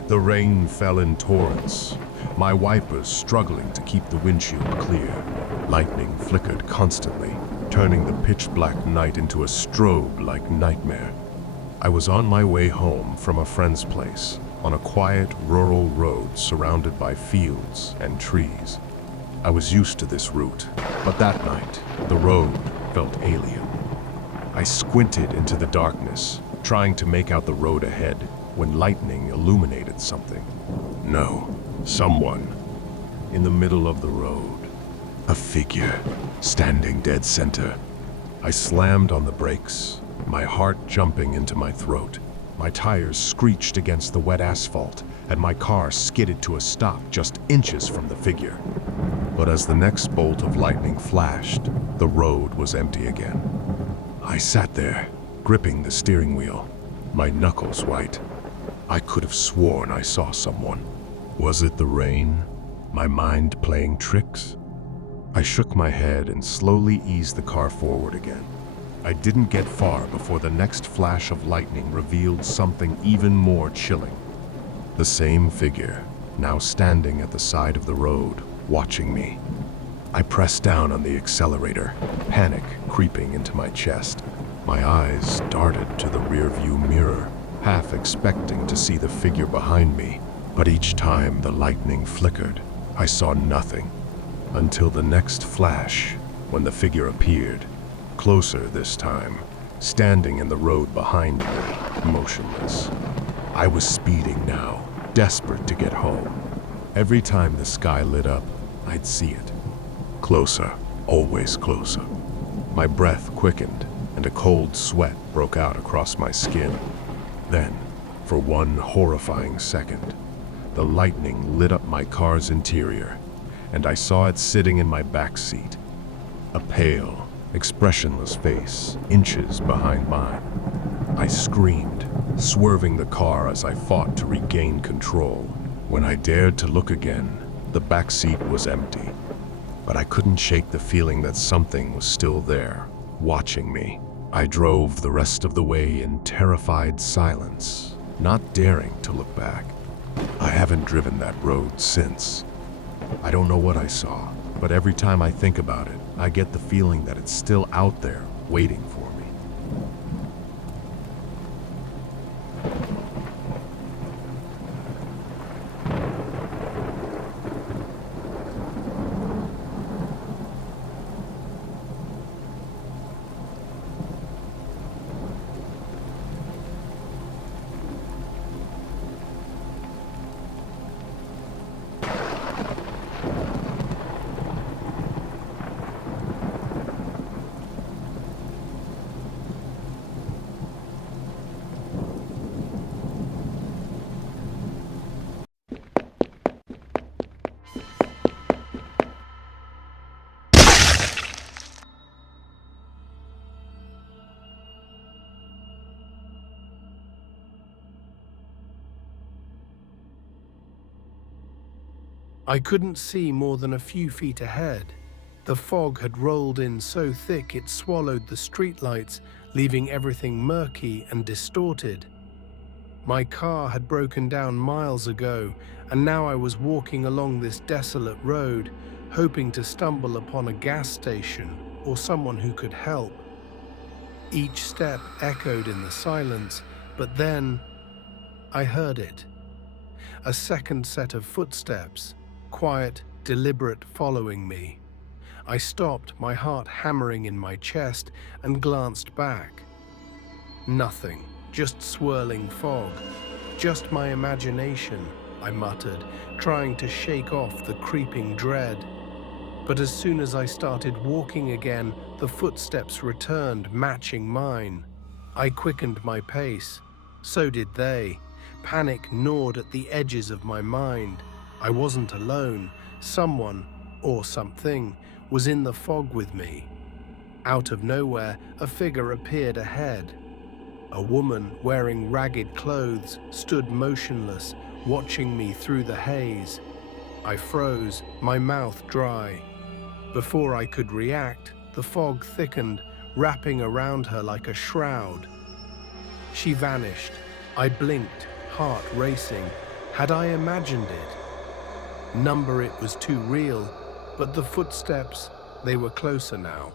The rain fell in torrents, my wipers struggling to keep the windshield clear. Lightning flickered constantly, turning the pitch-black night into a strobe-like nightmare. I was on my way home from a friend's place, on a quiet rural road surrounded by fields and trees. I was used to this route, but that night, the road felt alien. I squinted into the darkness, trying to make out the road ahead, when lightning illuminated something. No, someone. In the middle of the road. A figure, standing dead center. I slammed on the brakes, my heart jumping into my throat. My tires screeched against the wet asphalt, and my car skidded to a stop just inches from the figure. But as the next bolt of lightning flashed, the road was empty again. I sat there, gripping the steering wheel, my knuckles white. I could have sworn I saw someone. Was it the rain? My mind playing tricks? I shook my head and slowly eased the car forward again. I didn't get far before the next flash of lightning revealed something even more chilling. The same figure, now standing at the side of the road, watching me. I pressed down on the accelerator, panic creeping into my chest. My eyes darted to the rearview mirror, half expecting to see the figure behind me, but each time the lightning flickered, I saw nothing. Until the next flash, when the figure appeared, closer this time, standing in the road behind me, motionless. I was speeding now, desperate to get home. Every time the sky lit up, I'd see it. Closer, always closer. My breath quickened, and a cold sweat broke out across my skin. Then, for one horrifying second, the lightning lit up my car's interior, and I saw it sitting in my back seat. A pale, expressionless face, inches behind mine. I screamed, swerving the car as I fought to regain control. When I dared to look again, the back seat was empty. But I couldn't shake the feeling that something was still there, watching me. I drove the rest of the way in terrified silence, not daring to look back. I haven't driven that road since. I don't know what I saw, but every time I think about it, I get the feeling that it's still out there, waiting for me. I couldn't see more than a few feet ahead. The fog had rolled in so thick it swallowed the streetlights, leaving everything murky and distorted. My car had broken down miles ago, and now I was walking along this desolate road, hoping to stumble upon a gas station or someone who could help. Each step echoed in the silence, but then I heard it. A second set of footsteps, quiet, deliberate, following me. I stopped, my heart hammering in my chest, and glanced back. Nothing, just swirling fog. Just my imagination, I muttered, trying to shake off the creeping dread. But as soon as I started walking again, the footsteps returned, matching mine. I quickened my pace. So did they. Panic gnawed at the edges of my mind. I wasn't alone. Someone, or something, was in the fog with me. Out of nowhere, a figure appeared ahead. A woman wearing ragged clothes stood motionless, watching me through the haze. I froze, my mouth dry. Before I could react, the fog thickened, wrapping around her like a shroud. She vanished. I blinked, heart racing. Had I imagined it? Number it was too real, but the footsteps, they were closer now.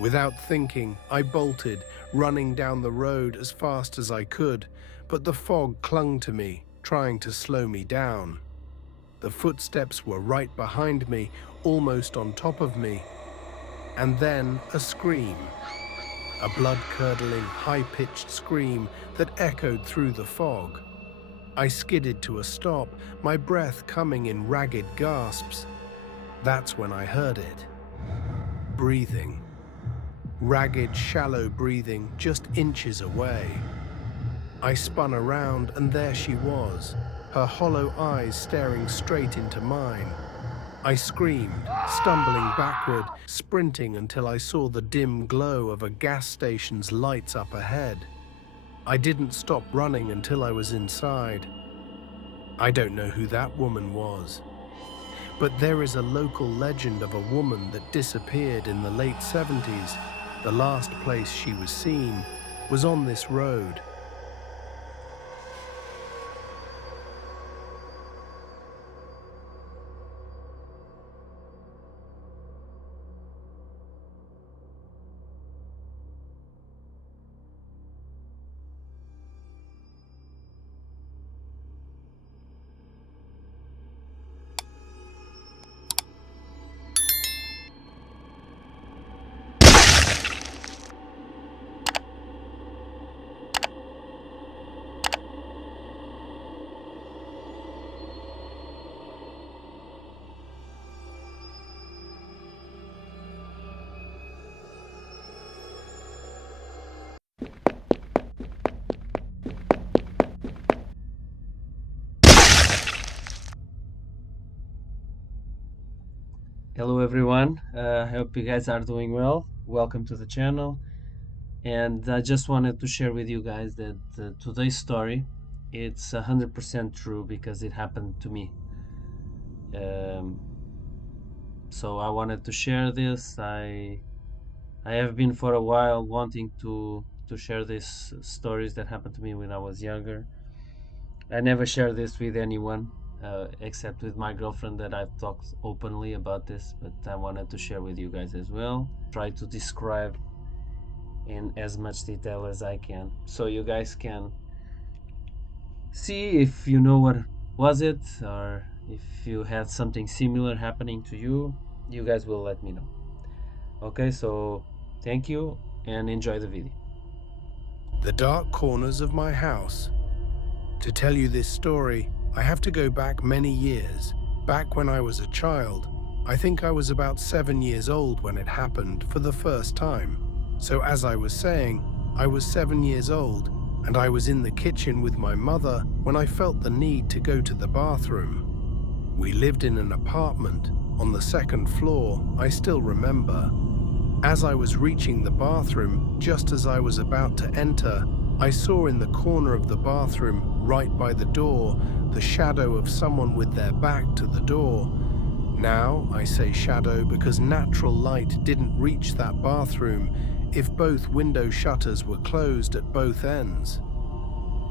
Without thinking, I bolted, running down the road as fast as I could, but the fog clung to me, trying to slow me down. The footsteps were right behind me, almost on top of me. And then a scream. A blood-curdling, high-pitched scream that echoed through the fog. I skidded to a stop, my breath coming in ragged gasps. That's when I heard it. Breathing. ragged, shallow breathing just inches away. I spun around and there she was, her hollow eyes staring straight into mine. I screamed, stumbling backward, sprinting until I saw the dim glow of a gas station's lights up ahead. I didn't stop running until I was inside. I don't know who that woman was, but there is a local legend of a woman that disappeared in the late 70s. The last place she was seen was on this road. Hello everyone, I hope you guys are doing well. Welcome to the channel, and I just wanted to share with you guys that today's story, it's 100% true because it happened to me. So I wanted to share this. I have been for a while wanting to share these stories that happened to me when I was younger. I never share this with anyone. Except with my girlfriend, that I've talked openly about this, but I wanted to share with you guys as well. Try to describe in as much detail as I can, so you guys can see if you know what was it, or if you had something similar happening to you. You guys will let me know. Okay, so thank you and enjoy the video. The dark corners of my house. To tell you this story, I have to go back many years, back when I was a child. I think I was about 7 years old when it happened for the first time. So as I was saying, I was 7 years old, and I was in the kitchen with my mother when I felt the need to go to the bathroom. We lived in an apartment on the second floor, I still remember. As I was reaching the bathroom, just as I was about to enter, I saw in the corner of the bathroom, right by the door, the shadow of someone with their back to the door. Now, I say shadow because natural light didn't reach that bathroom if both window shutters were closed at both ends.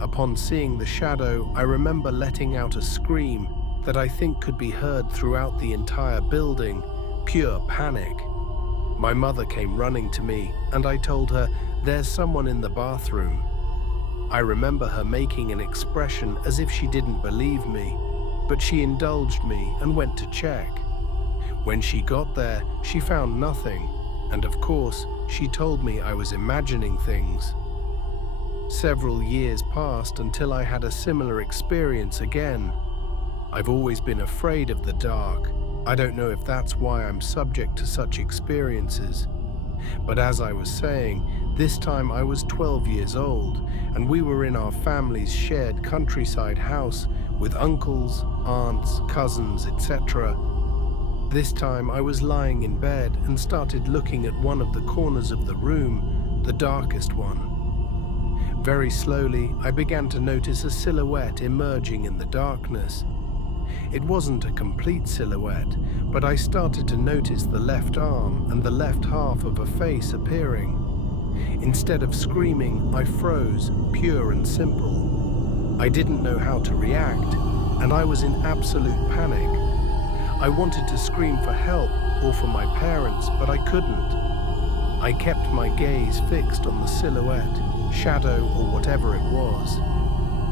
Upon seeing the shadow, I remember letting out a scream that I think could be heard throughout the entire building, pure panic. My mother came running to me, and I told her, "There's someone in the bathroom." I remember her making an expression as if she didn't believe me, but she indulged me and went to check. When she got there, she found nothing, and of course, she told me I was imagining things. Several years passed until I had a similar experience again. I've always been afraid of the dark. I don't know if that's why I'm subject to such experiences. But as I was saying, this time I was 12 years old, and we were in our family's shared countryside house with uncles, aunts, cousins, etc. This time I was lying in bed and started looking at one of the corners of the room, the darkest one. Very slowly, I began to notice a silhouette emerging in the darkness. It wasn't a complete silhouette, but I started to notice the left arm and the left half of a face appearing. Instead of screaming, I froze, pure and simple. I didn't know how to react, and I was in absolute panic. I wanted to scream for help or for my parents, but I couldn't. I kept my gaze fixed on the silhouette, shadow or whatever it was.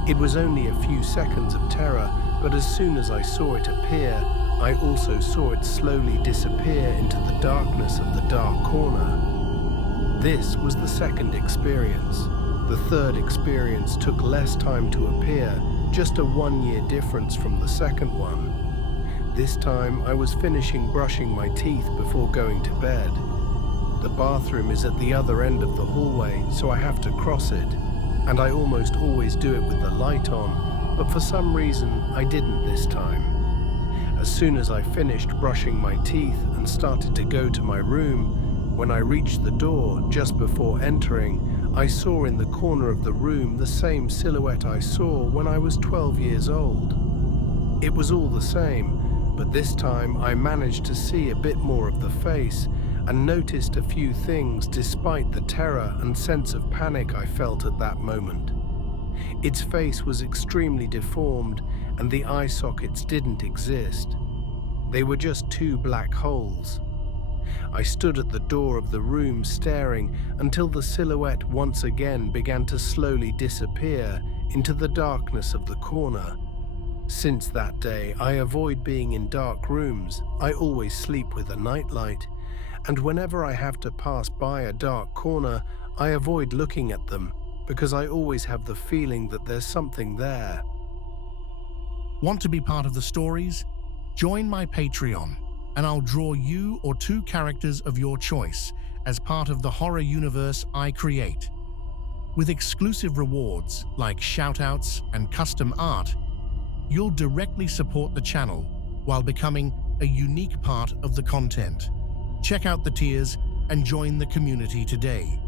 It was only a few seconds of terror, but as soon as I saw it appear, I also saw it slowly disappear into the darkness of the dark corner. This was the second experience. The third experience took less time to appear, just a 1-year difference from the second one. This time I was finishing brushing my teeth before going to bed. the bathroom is at the other end of the hallway, so I have to cross it. And I almost always do it with the light on, but for some reason I didn't this time. As soon as I finished brushing my teeth and started to go to my room, when I reached the door just before entering, I saw in the corner of the room the same silhouette I saw when I was 12 years old. It was all the same, but this time I managed to see a bit more of the face and noticed a few things despite the terror and sense of panic I felt at that moment. Its face was extremely deformed and the eye sockets didn't exist. They were just two black holes. I stood at the door of the room staring until the silhouette once again began to slowly disappear into the darkness of the corner. Since that day, I avoid being in dark rooms. I always sleep with a nightlight, and whenever I have to pass by a dark corner, I avoid looking at them because I always have the feeling that there's something there. Want to be part of the stories? Join my Patreon, and I'll draw you or two characters of your choice as part of the horror universe I create. With exclusive rewards like shoutouts and custom art, you'll directly support the channel while becoming a unique part of the content. Check out the tiers and join the community today.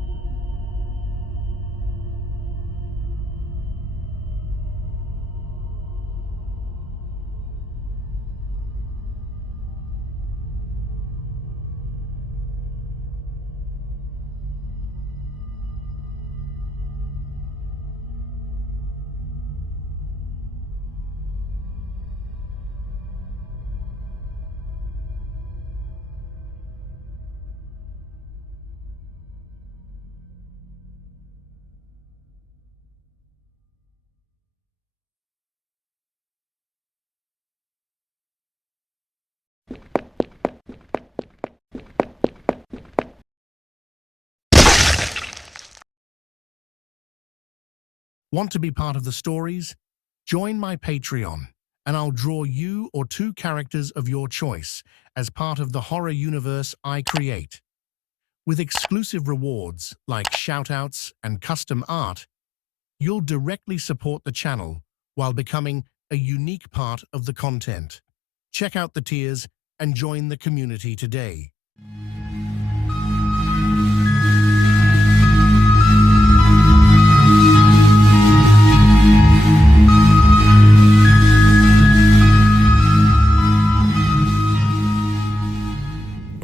Want to be part of the stories? Join my Patreon, and I'll draw you or two characters of your choice as part of the horror universe I create. With exclusive rewards like shoutouts and custom art, you'll directly support the channel while becoming a unique part of the content. Check out the tiers and join the community today.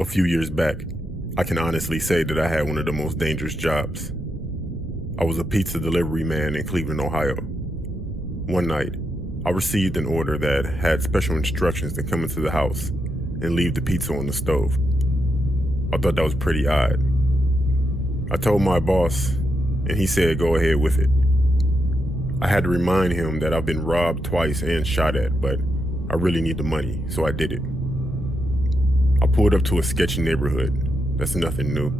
A few years back, I can honestly say that I had one of the most dangerous jobs. I was a pizza delivery man in Cleveland, Ohio. One night, I received an order that had special instructions to come into the house and leave the pizza on the stove. I thought that was pretty odd. I told my boss, and he said go ahead with it. I had to remind him that I've been robbed twice and shot at, but I really need the money, so I did it. I pulled up to a sketchy neighborhood. That's nothing new.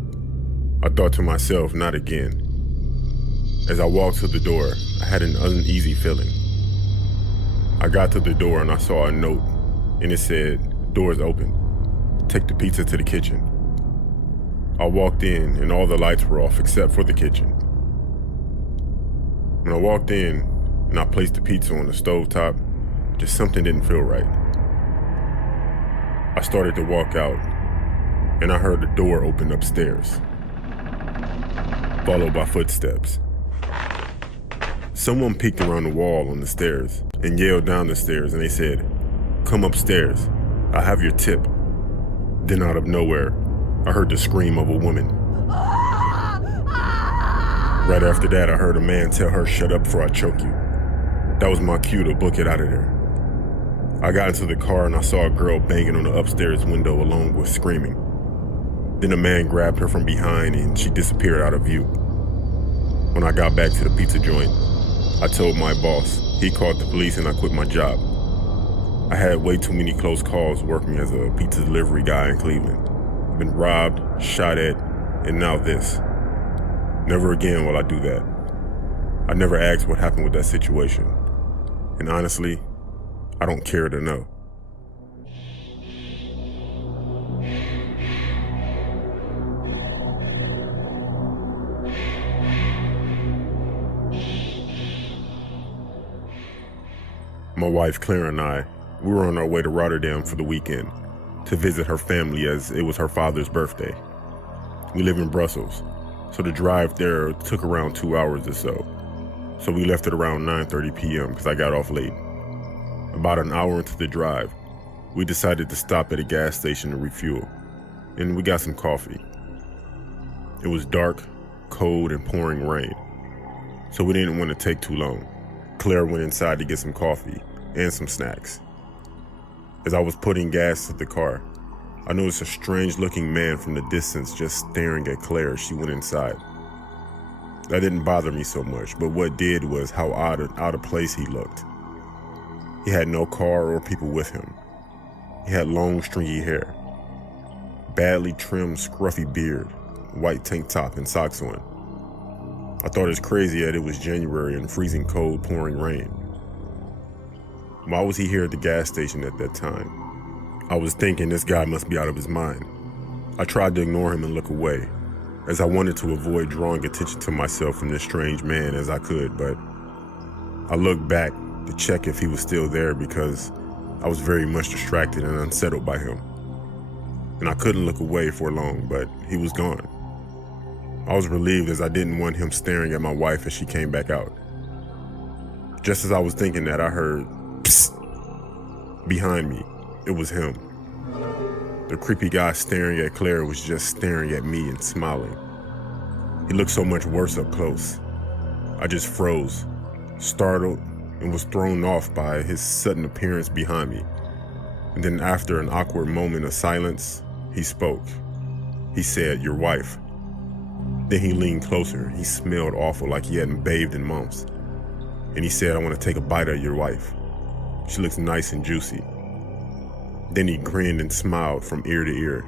I thought to myself, not again. As I walked to the door, I had an uneasy feeling. I got to the door and I saw a note, and it said, "Doors open. Take the pizza to the kitchen." I walked in and all the lights were off except for the kitchen. When I walked in and I placed the pizza on the stovetop, just something didn't feel right. I started to walk out, and I heard the door open upstairs, followed by footsteps. Someone peeked around the wall on the stairs and yelled down the stairs, and they said, "Come upstairs, I have your tip." Then out of nowhere, I heard the scream of a woman. Right after that, I heard a man tell her, "Shut up before I choke you." That was my cue to book it out of there. I got into the car and I saw a girl banging on the upstairs window along with screaming. Then a man grabbed her from behind and she disappeared out of view. When I got back to the pizza joint, I told my boss. He called the police and I quit my job. I had way too many close calls working as a pizza delivery guy in Cleveland. I've been robbed, shot at, and now this. Never again will I do that. I never asked what happened with that situation. And honestly, I don't care to know. My wife, Claire, and I, we were on our way to Rotterdam for the weekend to visit her family as it was her father's birthday. We live in Brussels, so the drive there took around 2 hours or so. So we left at around 9:30 p.m. because I got off late. About an hour into the drive, we decided to stop at a gas station to refuel, and we got some coffee. It was dark, cold, and pouring rain, so we didn't want to take too long. Claire went inside to get some coffee and some snacks. As I was putting gas to the car, I noticed a strange-looking man from the distance just staring at Claire as she went inside. That didn't bother me so much, but what did was how out of place he looked. He had no car or people with him. He had long, stringy hair, badly trimmed, scruffy beard, white tank top, and socks on. I thought it was crazy that it was January and freezing cold, pouring rain. Why was he here at the gas station at that time? I was thinking this guy must be out of his mind. I tried to ignore him and look away, as I wanted to avoid drawing attention to myself from this strange man as I could, but I looked back to check if he was still there because I was very much distracted and unsettled by him. And I couldn't look away for long, but he was gone. I was relieved as I didn't want him staring at my wife as she came back out. Just as I was thinking that, I heard psst behind me. It was him. The creepy guy staring at Claire was just staring at me and smiling. He looked so much worse up close. I just froze, startled, and was thrown off by his sudden appearance behind me. And then after an awkward moment of silence, he spoke. He said, "Your wife." Then he leaned closer. He smelled awful, like he hadn't bathed in months. And he said, "I want to take a bite of your wife. She looks nice and juicy." Then he grinned and smiled from ear to ear,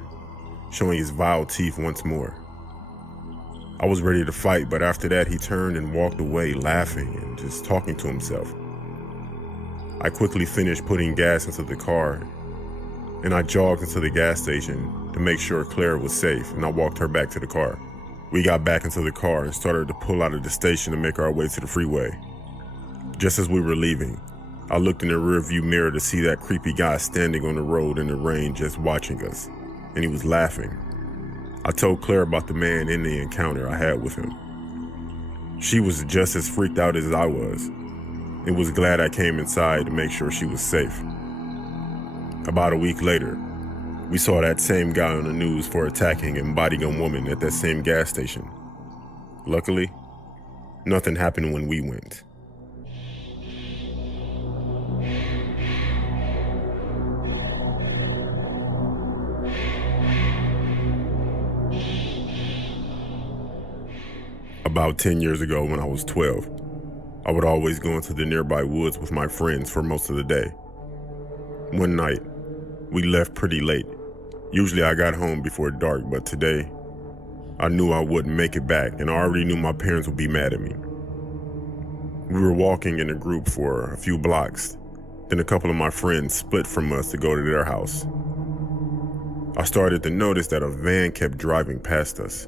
showing his vile teeth once more. I was ready to fight, but after that he turned and walked away, laughing and just talking to himself. I quickly finished putting gas into the car, and I jogged into the gas station to make sure Claire was safe, and I walked her back to the car. We got back into the car and started to pull out of the station to make our way to the freeway. Just as we were leaving, I looked in the rearview mirror to see that creepy guy standing on the road in the rain just watching us, and he was laughing. I told Claire about the man in the encounter I had with him. She was just as freaked out as I was, and was glad I came inside to make sure she was safe. About a week later, we saw that same guy on the news for attacking and biting a woman at that same gas station. Luckily, nothing happened when we went. About 10 years ago when I was 12, I would always go into the nearby woods with my friends for most of the day. One night, we left pretty late. Usually I got home before dark, but today, I knew I wouldn't make it back, and I already knew my parents would be mad at me. We were walking in a group for a few blocks, then a couple of my friends split from us to go to their house. I started to notice that a van kept driving past us.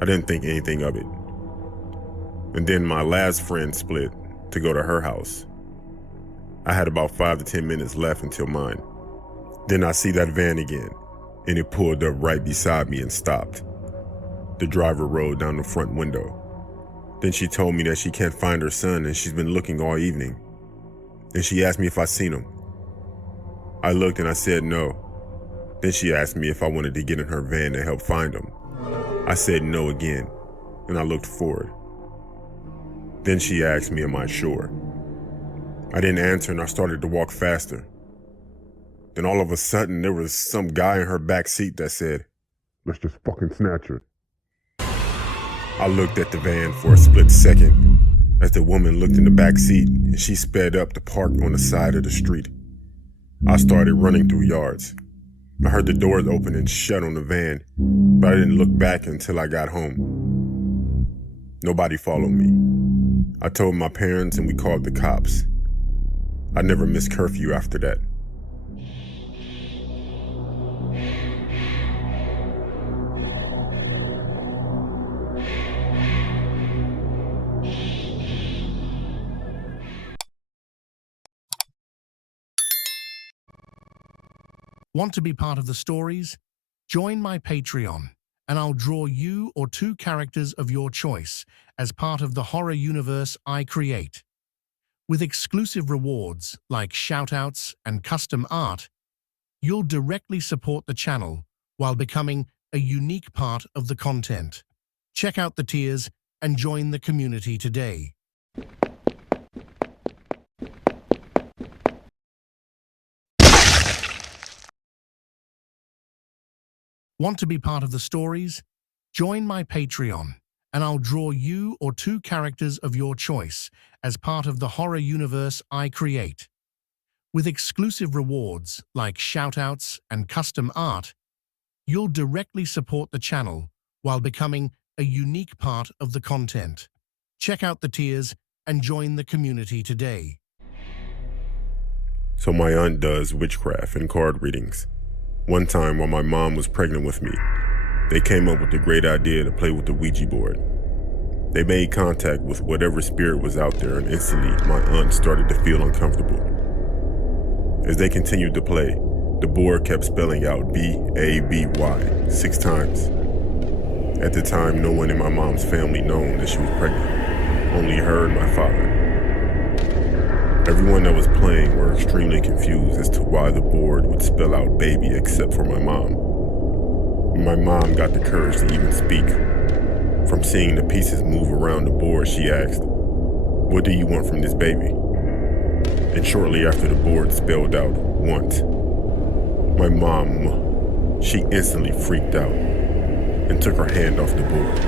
I didn't think anything of it. And then my last friend split to go to her house. I had about 5 to 10 minutes left until mine. Then I see that van again, and it pulled up right beside me and stopped. The driver rolled down the front window. Then she told me that she can't find her son and she's been looking all evening. And she asked me if I seen him. I looked and I said no. Then she asked me if I wanted to get in her van to help find him. I said no again, and I looked forward. Then she asked me, am I sure? I didn't answer and I started to walk faster. Then all of a sudden, there was some guy in her back seat that said, "Let's just fucking snatch her." I looked at the van for a split second as the woman looked in the back seat and she sped up to park on the side of the street. I started running through yards. I heard the doors open and shut on the van, but I didn't look back until I got home. Nobody followed me. I told my parents and we called the cops. I never missed curfew after that. Want to be part of the stories? Join my Patreon, and I'll draw you or two characters of your choice as part of the horror universe I create. With exclusive rewards like shoutouts and custom art, you'll directly support the channel while becoming a unique part of the content. Check out the tiers and join the community today. Want to be part of the stories? Join my Patreon, and I'll draw you or two characters of your choice as part of the horror universe I create. With exclusive rewards like shoutouts and custom art, you'll directly support the channel while becoming a unique part of the content. Check out the tiers and join the community today. So my aunt does witchcraft and card readings. One time while my mom was pregnant with me, they came up with the great idea to play with the Ouija board. They made contact with whatever spirit was out there, and instantly my aunt started to feel uncomfortable. As they continued to play, the board kept spelling out B-A-B-Y 6 times. At the time, no one in my mom's family known that she was pregnant, only her and my father. Everyone that was playing were extremely confused as to why the board would spell out baby except for my mom. My mom got the courage to even speak. From seeing the pieces move around the board, she asked, "What do you want from this baby?" And shortly after the board spelled out, "Want," my mom, she instantly freaked out and took her hand off the board.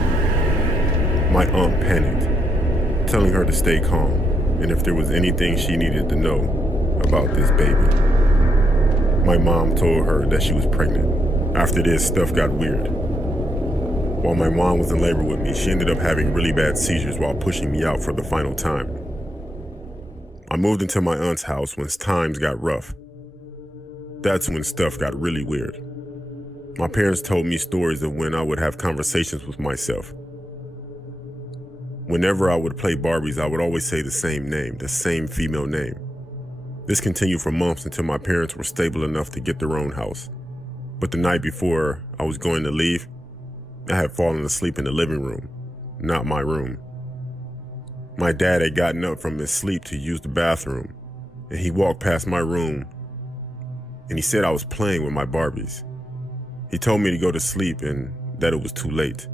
My aunt panicked, telling her to stay calm and if there was anything she needed to know about this baby. My mom told her that she was pregnant. After this, stuff got weird. While my mom was in labor with me, she ended up having really bad seizures while pushing me out for the final time. I moved into my aunt's house when times got rough. That's when stuff got really weird. My parents told me stories of when I would have conversations with myself. Whenever I would play Barbies, I would always say the same name, the same female name. This continued for months until my parents were stable enough to get their own house. But the night before I was going to leave, I had fallen asleep in the living room, not my room. My dad had gotten up from his sleep to use the bathroom, and he walked past my room, and he said I was playing with my Barbies. He told me to go to sleep and that it was too late.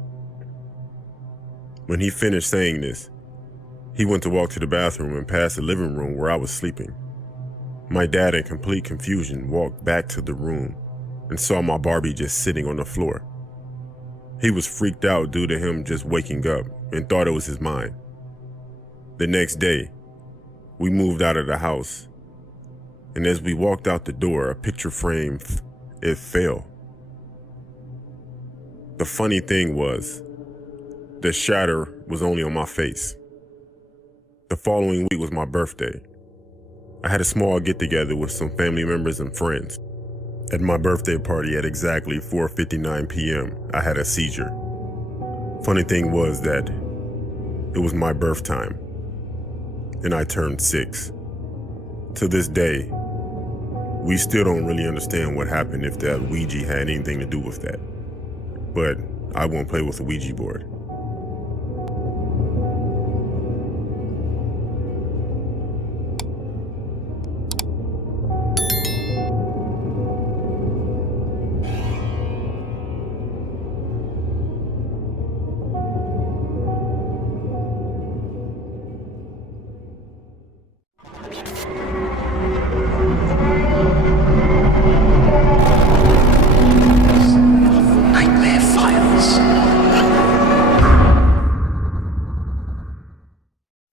When he finished saying this, he went to walk to the bathroom and past the living room where I was sleeping. My dad, in complete confusion, walked back to the room and saw my Barbie just sitting on the floor. He was freaked out due to him just waking up and thought it was his mind. The next day, we moved out of the house, and as we walked out the door, a picture frame, it fell. The funny thing was, the shatter was only on my face. The following week was my birthday. I had a small get-together with some family members and friends. At my birthday party at exactly 4:59 p.m., I had a seizure. Funny thing was that it was my birth time, and I turned 6. To this day, we still don't really understand what happened, if that Ouija had anything to do with that. But I won't play with the Ouija board.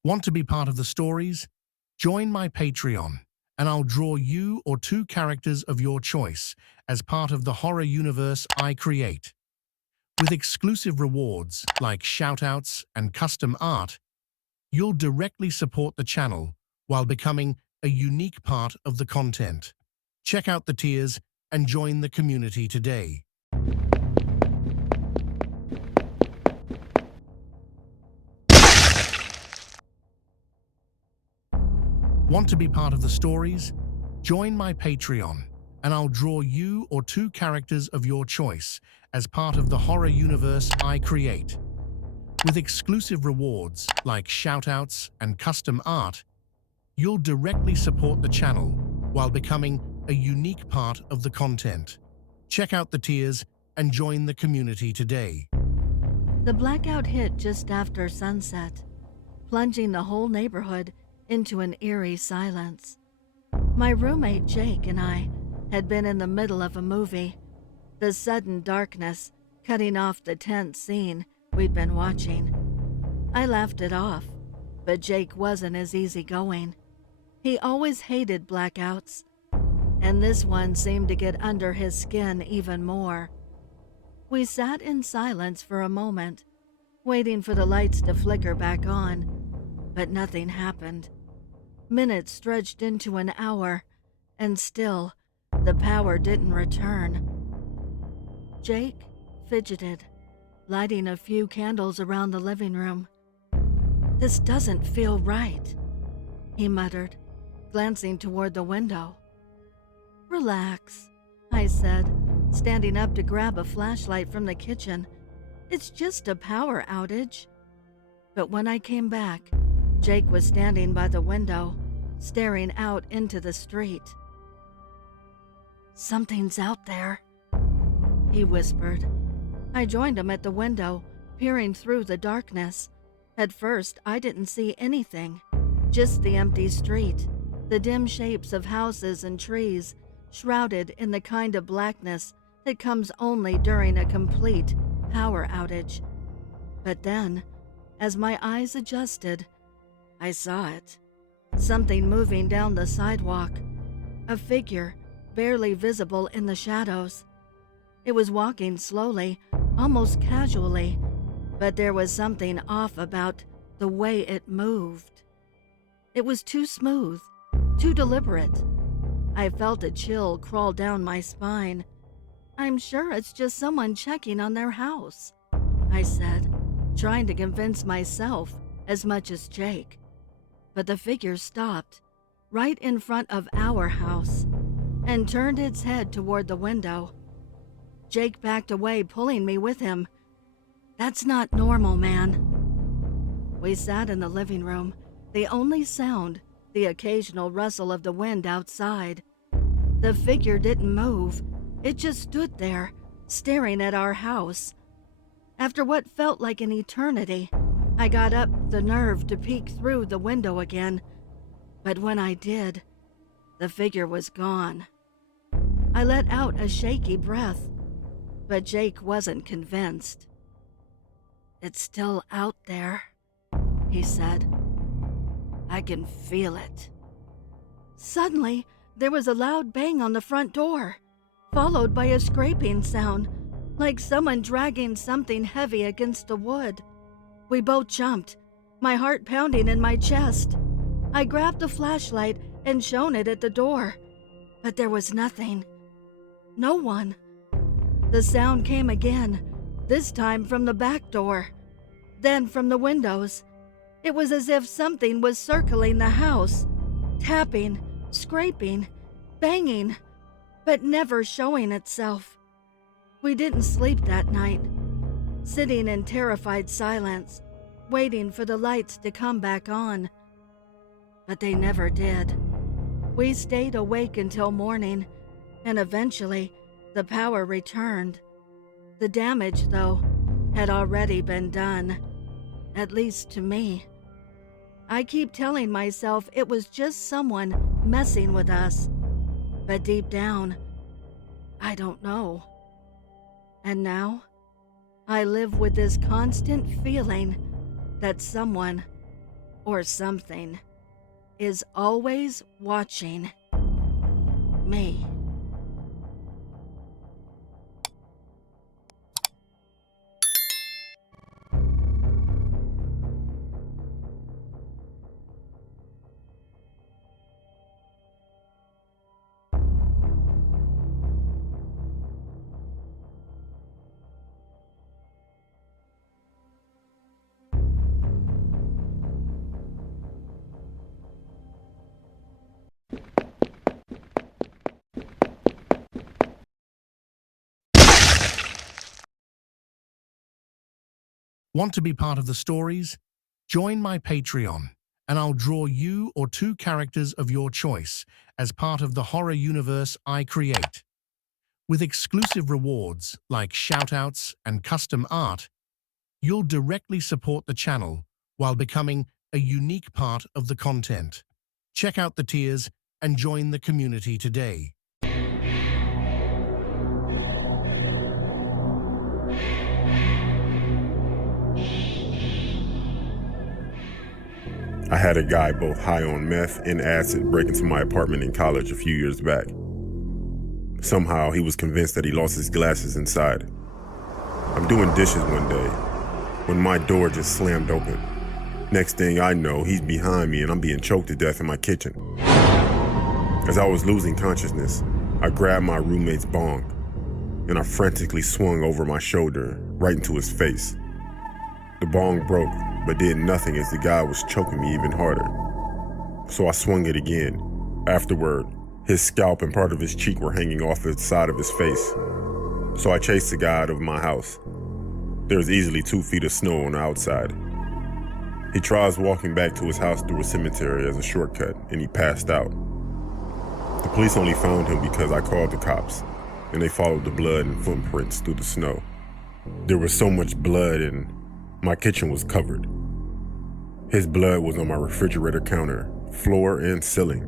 Want to be part of the stories? Join my Patreon, and I'll draw you or two characters of your choice as part of the horror universe I create. With exclusive rewards like shoutouts and custom art, you'll directly support the channel while becoming a unique part of the content. Check out the tiers and join the community today. Want to be part of the stories? Join my Patreon, and I'll draw you or two characters of your choice as part of the horror universe I create. With exclusive rewards like shoutouts and custom art, you'll directly support the channel while becoming a unique part of the content. Check out the tiers and join the community today. The blackout hit just after sunset, plunging the whole neighborhood into an eerie silence. My roommate Jake and I had been in the middle of a movie, the sudden darkness cutting off the tense scene we'd been watching. I laughed it off, but Jake wasn't as easygoing. He always hated blackouts, and this one seemed to get under his skin even more. We sat in silence for a moment, waiting for the lights to flicker back on, but nothing happened. Minutes stretched into an hour, and still, the power didn't return. Jake fidgeted, lighting a few candles around the living room. "This doesn't feel right," he muttered, glancing toward the window. "Relax," I said, standing up to grab a flashlight from the kitchen. "It's just a power outage." But when I came back, Jake was standing by the window, staring out into the street. "Something's out there," he whispered. I joined him at the window, peering through the darkness. At first, I didn't see anything, just the empty street, the dim shapes of houses and trees, shrouded in the kind of blackness that comes only during a complete power outage. But then, as my eyes adjusted, I saw it. Something moving down the sidewalk. A figure, barely visible in the shadows. It was walking slowly, almost casually, but there was something off about the way it moved. It was too smooth, too deliberate. I felt a chill crawl down my spine. "I'm sure it's just someone checking on their house," I said, trying to convince myself as much as Jake. But the figure stopped, right in front of our house, and turned its head toward the window. Jake backed away, pulling me with him. "That's not normal, man." We sat in the living room, the only sound, the occasional rustle of the wind outside. The figure didn't move. It just stood there, staring at our house. After what felt like an eternity, I got up the nerve to peek through the window again. But when I did, the figure was gone. I let out a shaky breath, but Jake wasn't convinced. "It's still out there," he said. "I can feel it." Suddenly, there was a loud bang on the front door, followed by a scraping sound, like someone dragging something heavy against the wood. We both jumped, my heart pounding in my chest. I grabbed the flashlight and shone it at the door, but there was nothing. No one. The sound came again, this time from the back door, then from the windows. It was as if something was circling the house, tapping, scraping, banging, but never showing itself. We didn't sleep that night, sitting in terrified silence, waiting for the lights to come back on. But they never did. We stayed awake until morning, and eventually the power returned. The damage, though, had already been done, at least to me. I keep telling myself it was just someone messing with us, but deep down, I don't know. And now, I live with this constant feeling that someone or something is always watching me. Want to be part of the stories? Join my Patreon, and I'll draw you or two characters of your choice as part of the horror universe I create. With exclusive rewards like shoutouts and custom art, you'll directly support the channel while becoming a unique part of the content. Check out the tiers and join the community today. I had a guy both high on meth and acid break into my apartment in college a few years back. Somehow he was convinced that he lost his glasses inside. I'm doing dishes one day when my door just slammed open. Next thing I know, he's behind me and I'm being choked to death in my kitchen. As I was losing consciousness, I grabbed my roommate's bong and I frantically swung over my shoulder right into his face. The bong broke, but did nothing as the guy was choking me even harder. So I swung it again. Afterward, his scalp and part of his cheek were hanging off the side of his face. So I chased the guy out of my house. There was easily 2 feet of snow on the outside. He tries walking back to his house through a cemetery as a shortcut, and he passed out. The police only found him because I called the cops, and they followed the blood and footprints through the snow. There was so much blood and my kitchen was covered. His blood was on my refrigerator counter, floor, and ceiling.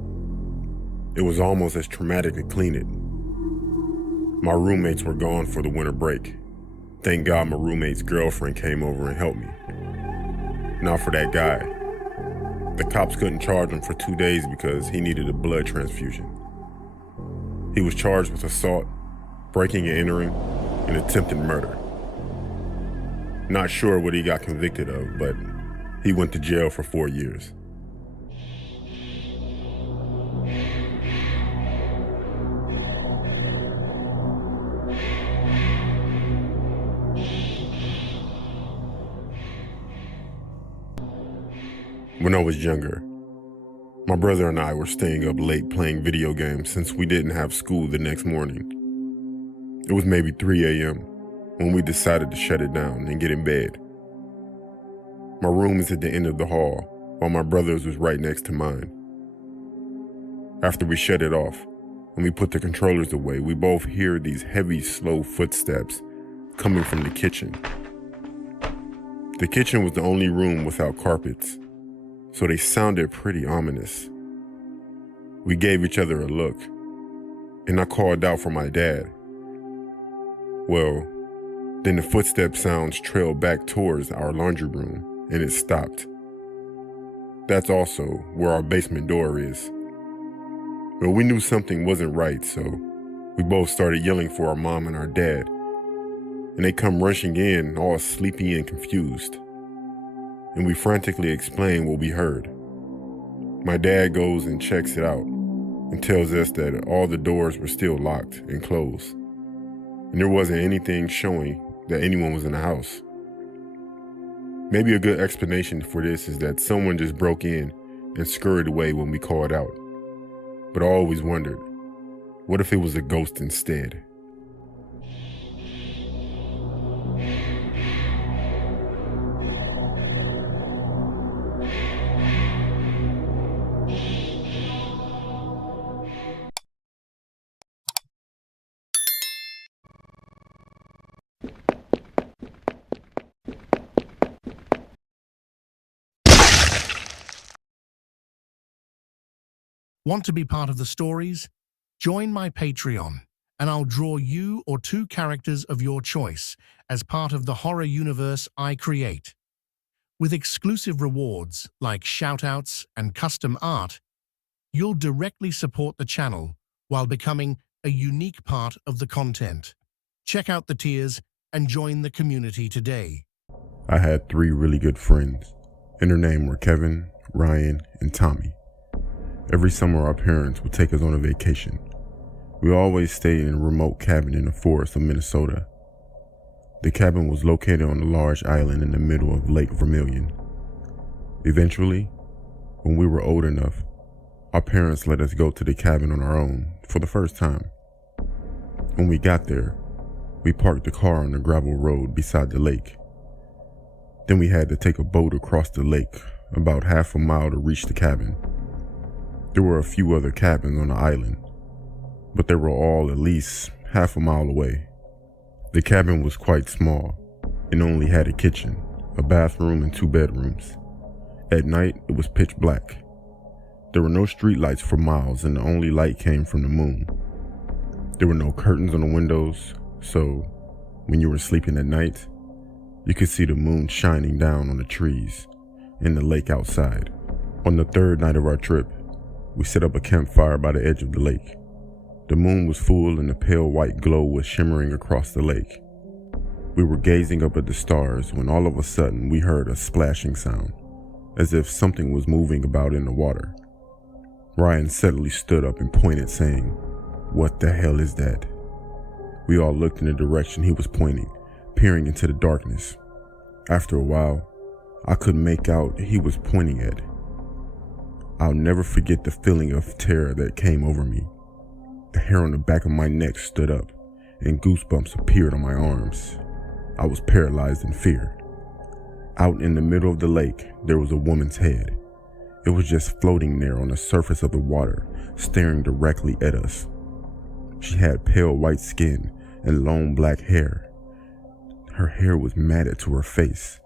It was almost as traumatic to clean it. My roommates were gone for the winter break. Thank God my roommate's girlfriend came over and helped me. Now for that guy. The cops couldn't charge him for 2 days because he needed a blood transfusion. He was charged with assault, breaking and entering, and attempted murder. Not sure what he got convicted of, but he went to jail for 4 years. When I was younger, my brother and I were staying up late playing video games since we didn't have school the next morning. It was maybe 3 a.m. when we decided to shut it down and get in bed. My room is at the end of the hall, while my brother's was right next to mine. After we shut it off and we put the controllers away, we both hear these heavy, slow footsteps coming from the kitchen. The kitchen was the only room without carpets, so they sounded pretty ominous. We gave each other a look, and I called out for my dad. Well, then the footstep sounds trailed back towards our laundry room, and it stopped. That's also where our basement door is. Well, we knew something wasn't right, so we both started yelling for our mom and our dad, and they come rushing in, all sleepy and confused. And we frantically explain what we heard. My dad goes and checks it out and tells us that all the doors were still locked and closed, and there wasn't anything showing that anyone was in the house. Maybe a good explanation for this is that someone just broke in and scurried away when we called out. But I always wondered, what if it was a ghost instead? Want to be part of the stories? Join my Patreon, and I'll draw you or two characters of your choice as part of the horror universe I create. With exclusive rewards like shoutouts and custom art, you'll directly support the channel while becoming a unique part of the content. Check out the tiers and join the community today. I had 3 really good friends, and their names were Kevin, Ryan, and Tommy. Every summer our parents would take us on a vacation. We always stayed in a remote cabin in the forest of Minnesota. The cabin was located on a large island in the middle of Lake Vermilion. Eventually, when we were old enough, our parents let us go to the cabin on our own for the first time. When we got there, we parked the car on the gravel road beside the lake. Then we had to take a boat across the lake, about half a mile to reach the cabin. There were a few other cabins on the island, but they were all at least half a mile away. The cabin was quite small and only had a kitchen, a bathroom, and 2 bedrooms. At night, it was pitch black. There were no street lights for miles, and the only light came from the moon. There were no curtains on the windows, so when you were sleeping at night, you could see the moon shining down on the trees and the lake outside. On the 3rd night of our trip, we set up a campfire by the edge of the lake. The moon was full and the pale white glow was shimmering across the lake. We were gazing up at the stars when all of a sudden we heard a splashing sound, as if something was moving about in the water. Ryan suddenly stood up and pointed, saying, "What the hell is that?" We all looked in the direction he was pointing, peering into the darkness. After a while, I could make out he was pointing at. I'll never forget the feeling of terror that came over me. The hair on the back of my neck stood up, and goosebumps appeared on my arms. I was paralyzed in fear. Out in the middle of the lake, there was a woman's head. It was just floating there on the surface of the water, staring directly at us. She had pale white skin and long black hair. Her hair was matted to her face.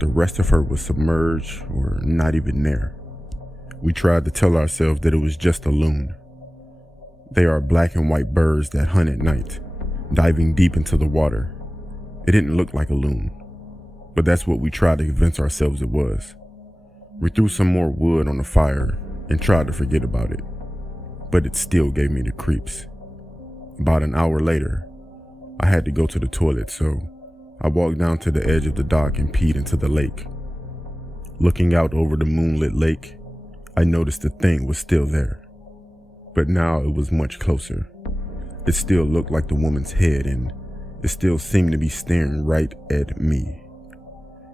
The rest of her was submerged or not even there. We tried to tell ourselves that it was just a loon. They are black and white birds that hunt at night, diving deep into the water. It didn't look like a loon, but that's what we tried to convince ourselves it was. We threw some more wood on the fire and tried to forget about it, but it still gave me the creeps. About an hour later, I had to go to the toilet, so I walked down to the edge of the dock and peed into the lake. Looking out over the moonlit lake, I noticed the thing was still there, but now it was much closer. It still looked like the woman's head, and it still seemed to be staring right at me.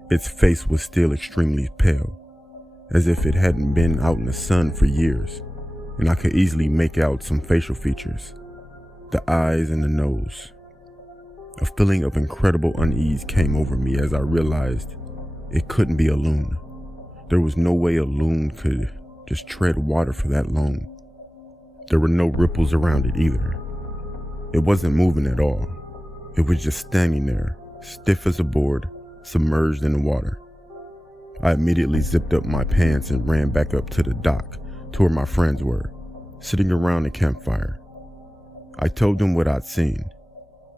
Its face was still extremely pale, as if it hadn't been out in the sun for years, and I could easily make out some facial features, the eyes and the nose. A feeling of incredible unease came over me as I realized it couldn't be a loon. There was no way a loon could just tread water for that long. There were no ripples around it either. It wasn't moving at all. It was just standing there, stiff as a board, submerged in the water. I immediately zipped up my pants and ran back up to the dock to where my friends were, sitting around the campfire. I told them what I'd seen,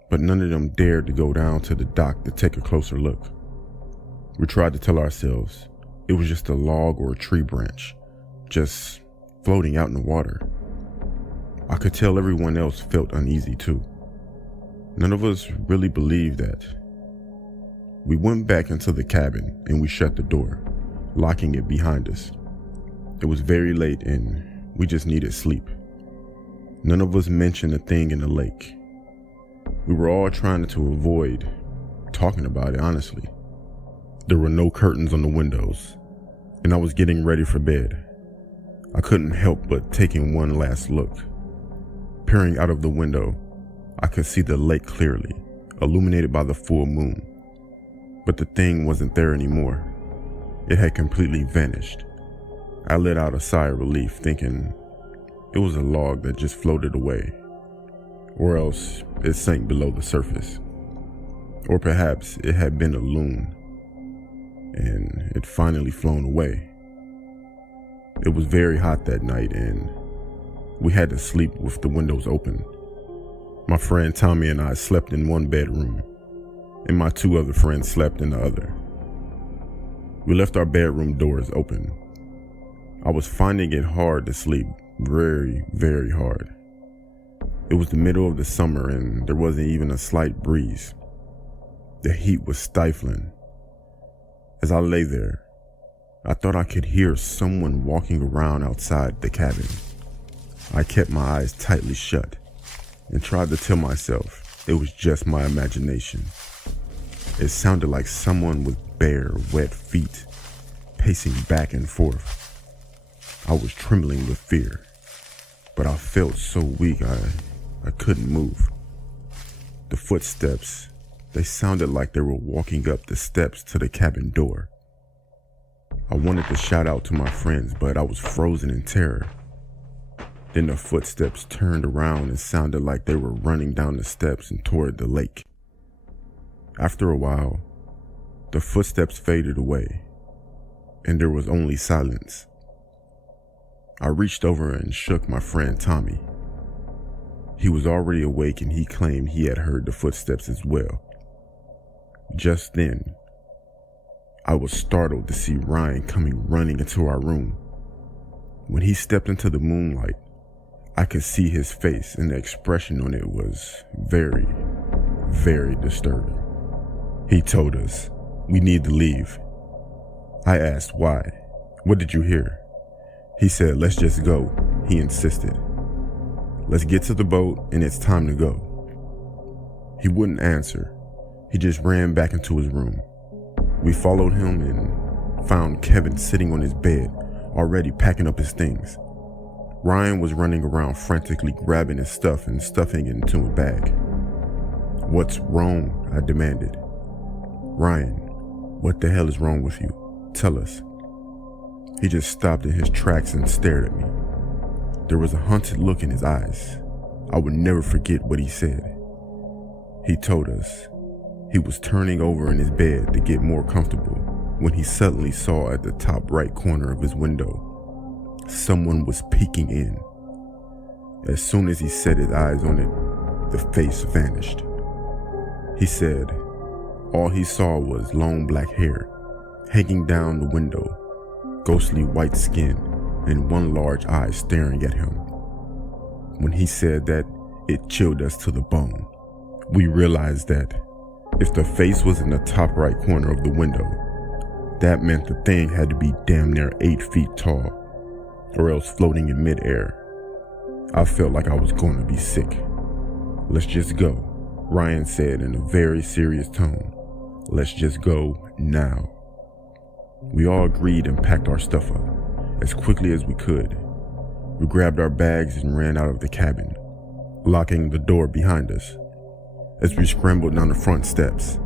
but none of them dared to go down to the dock to take a closer look. We tried to tell ourselves it was just a log or a tree branch, just floating out in the water. I could tell everyone else felt uneasy too. None of us really believed that. We went back into the cabin and we shut the door, locking it behind us. It was very late and we just needed sleep. None of us mentioned a thing in the lake. We were all trying to avoid talking about it, honestly. There were no curtains on the windows, and I was getting ready for bed. I couldn't help but taking one last look. Peering out of the window, I could see the lake clearly, illuminated by the full moon. But the thing wasn't there anymore. It had completely vanished. I let out a sigh of relief, thinking it was a log that just floated away, or else it sank below the surface. Or perhaps it had been a loon, and it finally flown away. It was very hot that night, and we had to sleep with the windows open. My friend Tommy and I slept in one bedroom, and my 2 other friends slept in the other. We left our bedroom doors open. I was finding it hard to sleep, very, very hard. It was the middle of the summer and there wasn't even a slight breeze. The heat was stifling. As I lay there, I thought I could hear someone walking around outside the cabin. I kept my eyes tightly shut and tried to tell myself it was just my imagination. It sounded like someone with bare, wet feet, pacing back and forth. I was trembling with fear, but I felt so weak I couldn't move. The footsteps They sounded like they were walking up the steps to the cabin door. I wanted to shout out to my friends, but I was frozen in terror. Then the footsteps turned around and sounded like they were running down the steps and toward the lake. After a while, the footsteps faded away, and there was only silence. I reached over and shook my friend Tommy. He was already awake and he claimed he had heard the footsteps as well. Just then, I was startled to see Ryan coming running into our room. When he stepped into the moonlight, I could see his face, and the expression on it was very, very disturbing. He told us, "We need to leave." I asked why. "What did you hear?" He said, "Let's just go," he insisted. "Let's get to the boat and it's time to go." He wouldn't answer. He just ran back into his room. We followed him and found Kevin sitting on his bed, already packing up his things. Ryan was running around frantically grabbing his stuff and stuffing it into a bag. "What's wrong?" I demanded. "Ryan, what the hell is wrong with you? Tell us." He just stopped in his tracks and stared at me. There was a haunted look in his eyes. I would never forget what he said. He told us he was turning over in his bed to get more comfortable when he suddenly saw at the top right corner of his window someone was peeking in. As soon as he set his eyes on it, the face vanished. He said all he saw was long black hair hanging down the window, ghostly white skin, and one large eye staring at him. When he said that, it chilled us to the bone. We realized that if the face was in the top right corner of the window, that meant the thing had to be damn near 8 feet tall, or else floating in midair. I felt like I was going to be sick. "Let's just go," Ryan said in a very serious tone. "Let's just go now." We all agreed and packed our stuff up as quickly as we could. We grabbed our bags and ran out of the cabin, locking the door behind us. As we scrambled down the front steps,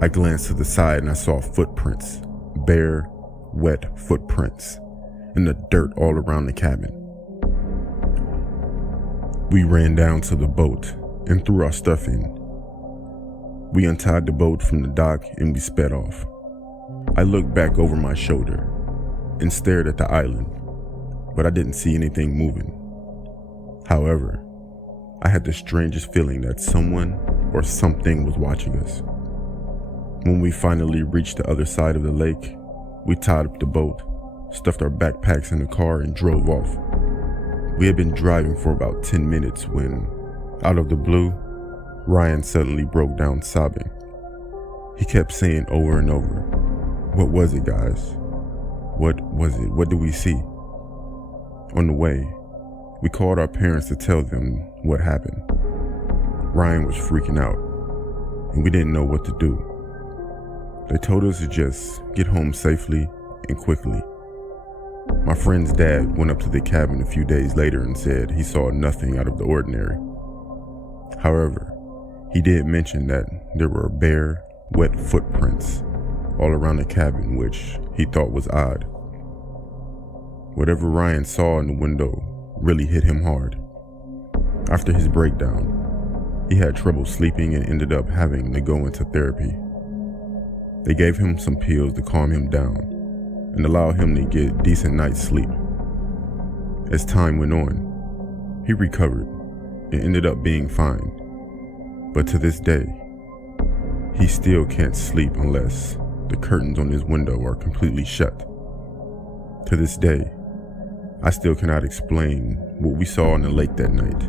I glanced to the side and I saw footprints, bare, wet footprints, in the dirt all around the cabin. We ran down to the boat and threw our stuff in. We untied the boat from the dock and we sped off. I looked back over my shoulder and stared at the island, but I didn't see anything moving. However, I had the strangest feeling that someone or something was watching us. When we finally reached the other side of the lake, we tied up the boat, stuffed our backpacks in the car, and drove off. We had been driving for about 10 minutes when, out of the blue, Ryan suddenly broke down sobbing. He kept saying over and over, "What was it, guys? What was it? What did we see?" On the way, we called our parents to tell them what happened. Ryan was freaking out, and we didn't know what to do. They told us to just get home safely and quickly. My friend's dad went up to the cabin a few days later and said he saw nothing out of the ordinary. However, he did mention that there were bare, wet footprints all around the cabin, which he thought was odd. Whatever Ryan saw in the window really hit him hard. After his breakdown, he had trouble sleeping and ended up having to go into therapy. They gave him some pills to calm him down and allow him to get a decent night's sleep. As time went on, he recovered and ended up being fine. But to this day, he still can't sleep unless the curtains on his window are completely shut. To this day, I still cannot explain what we saw in the lake that night.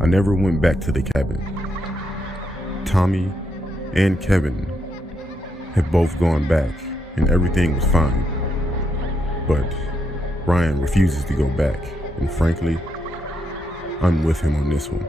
I never went back to the cabin. Tommy and Kevin had both gone back and everything was fine. But Ryan refuses to go back, and frankly, I'm with him on this one.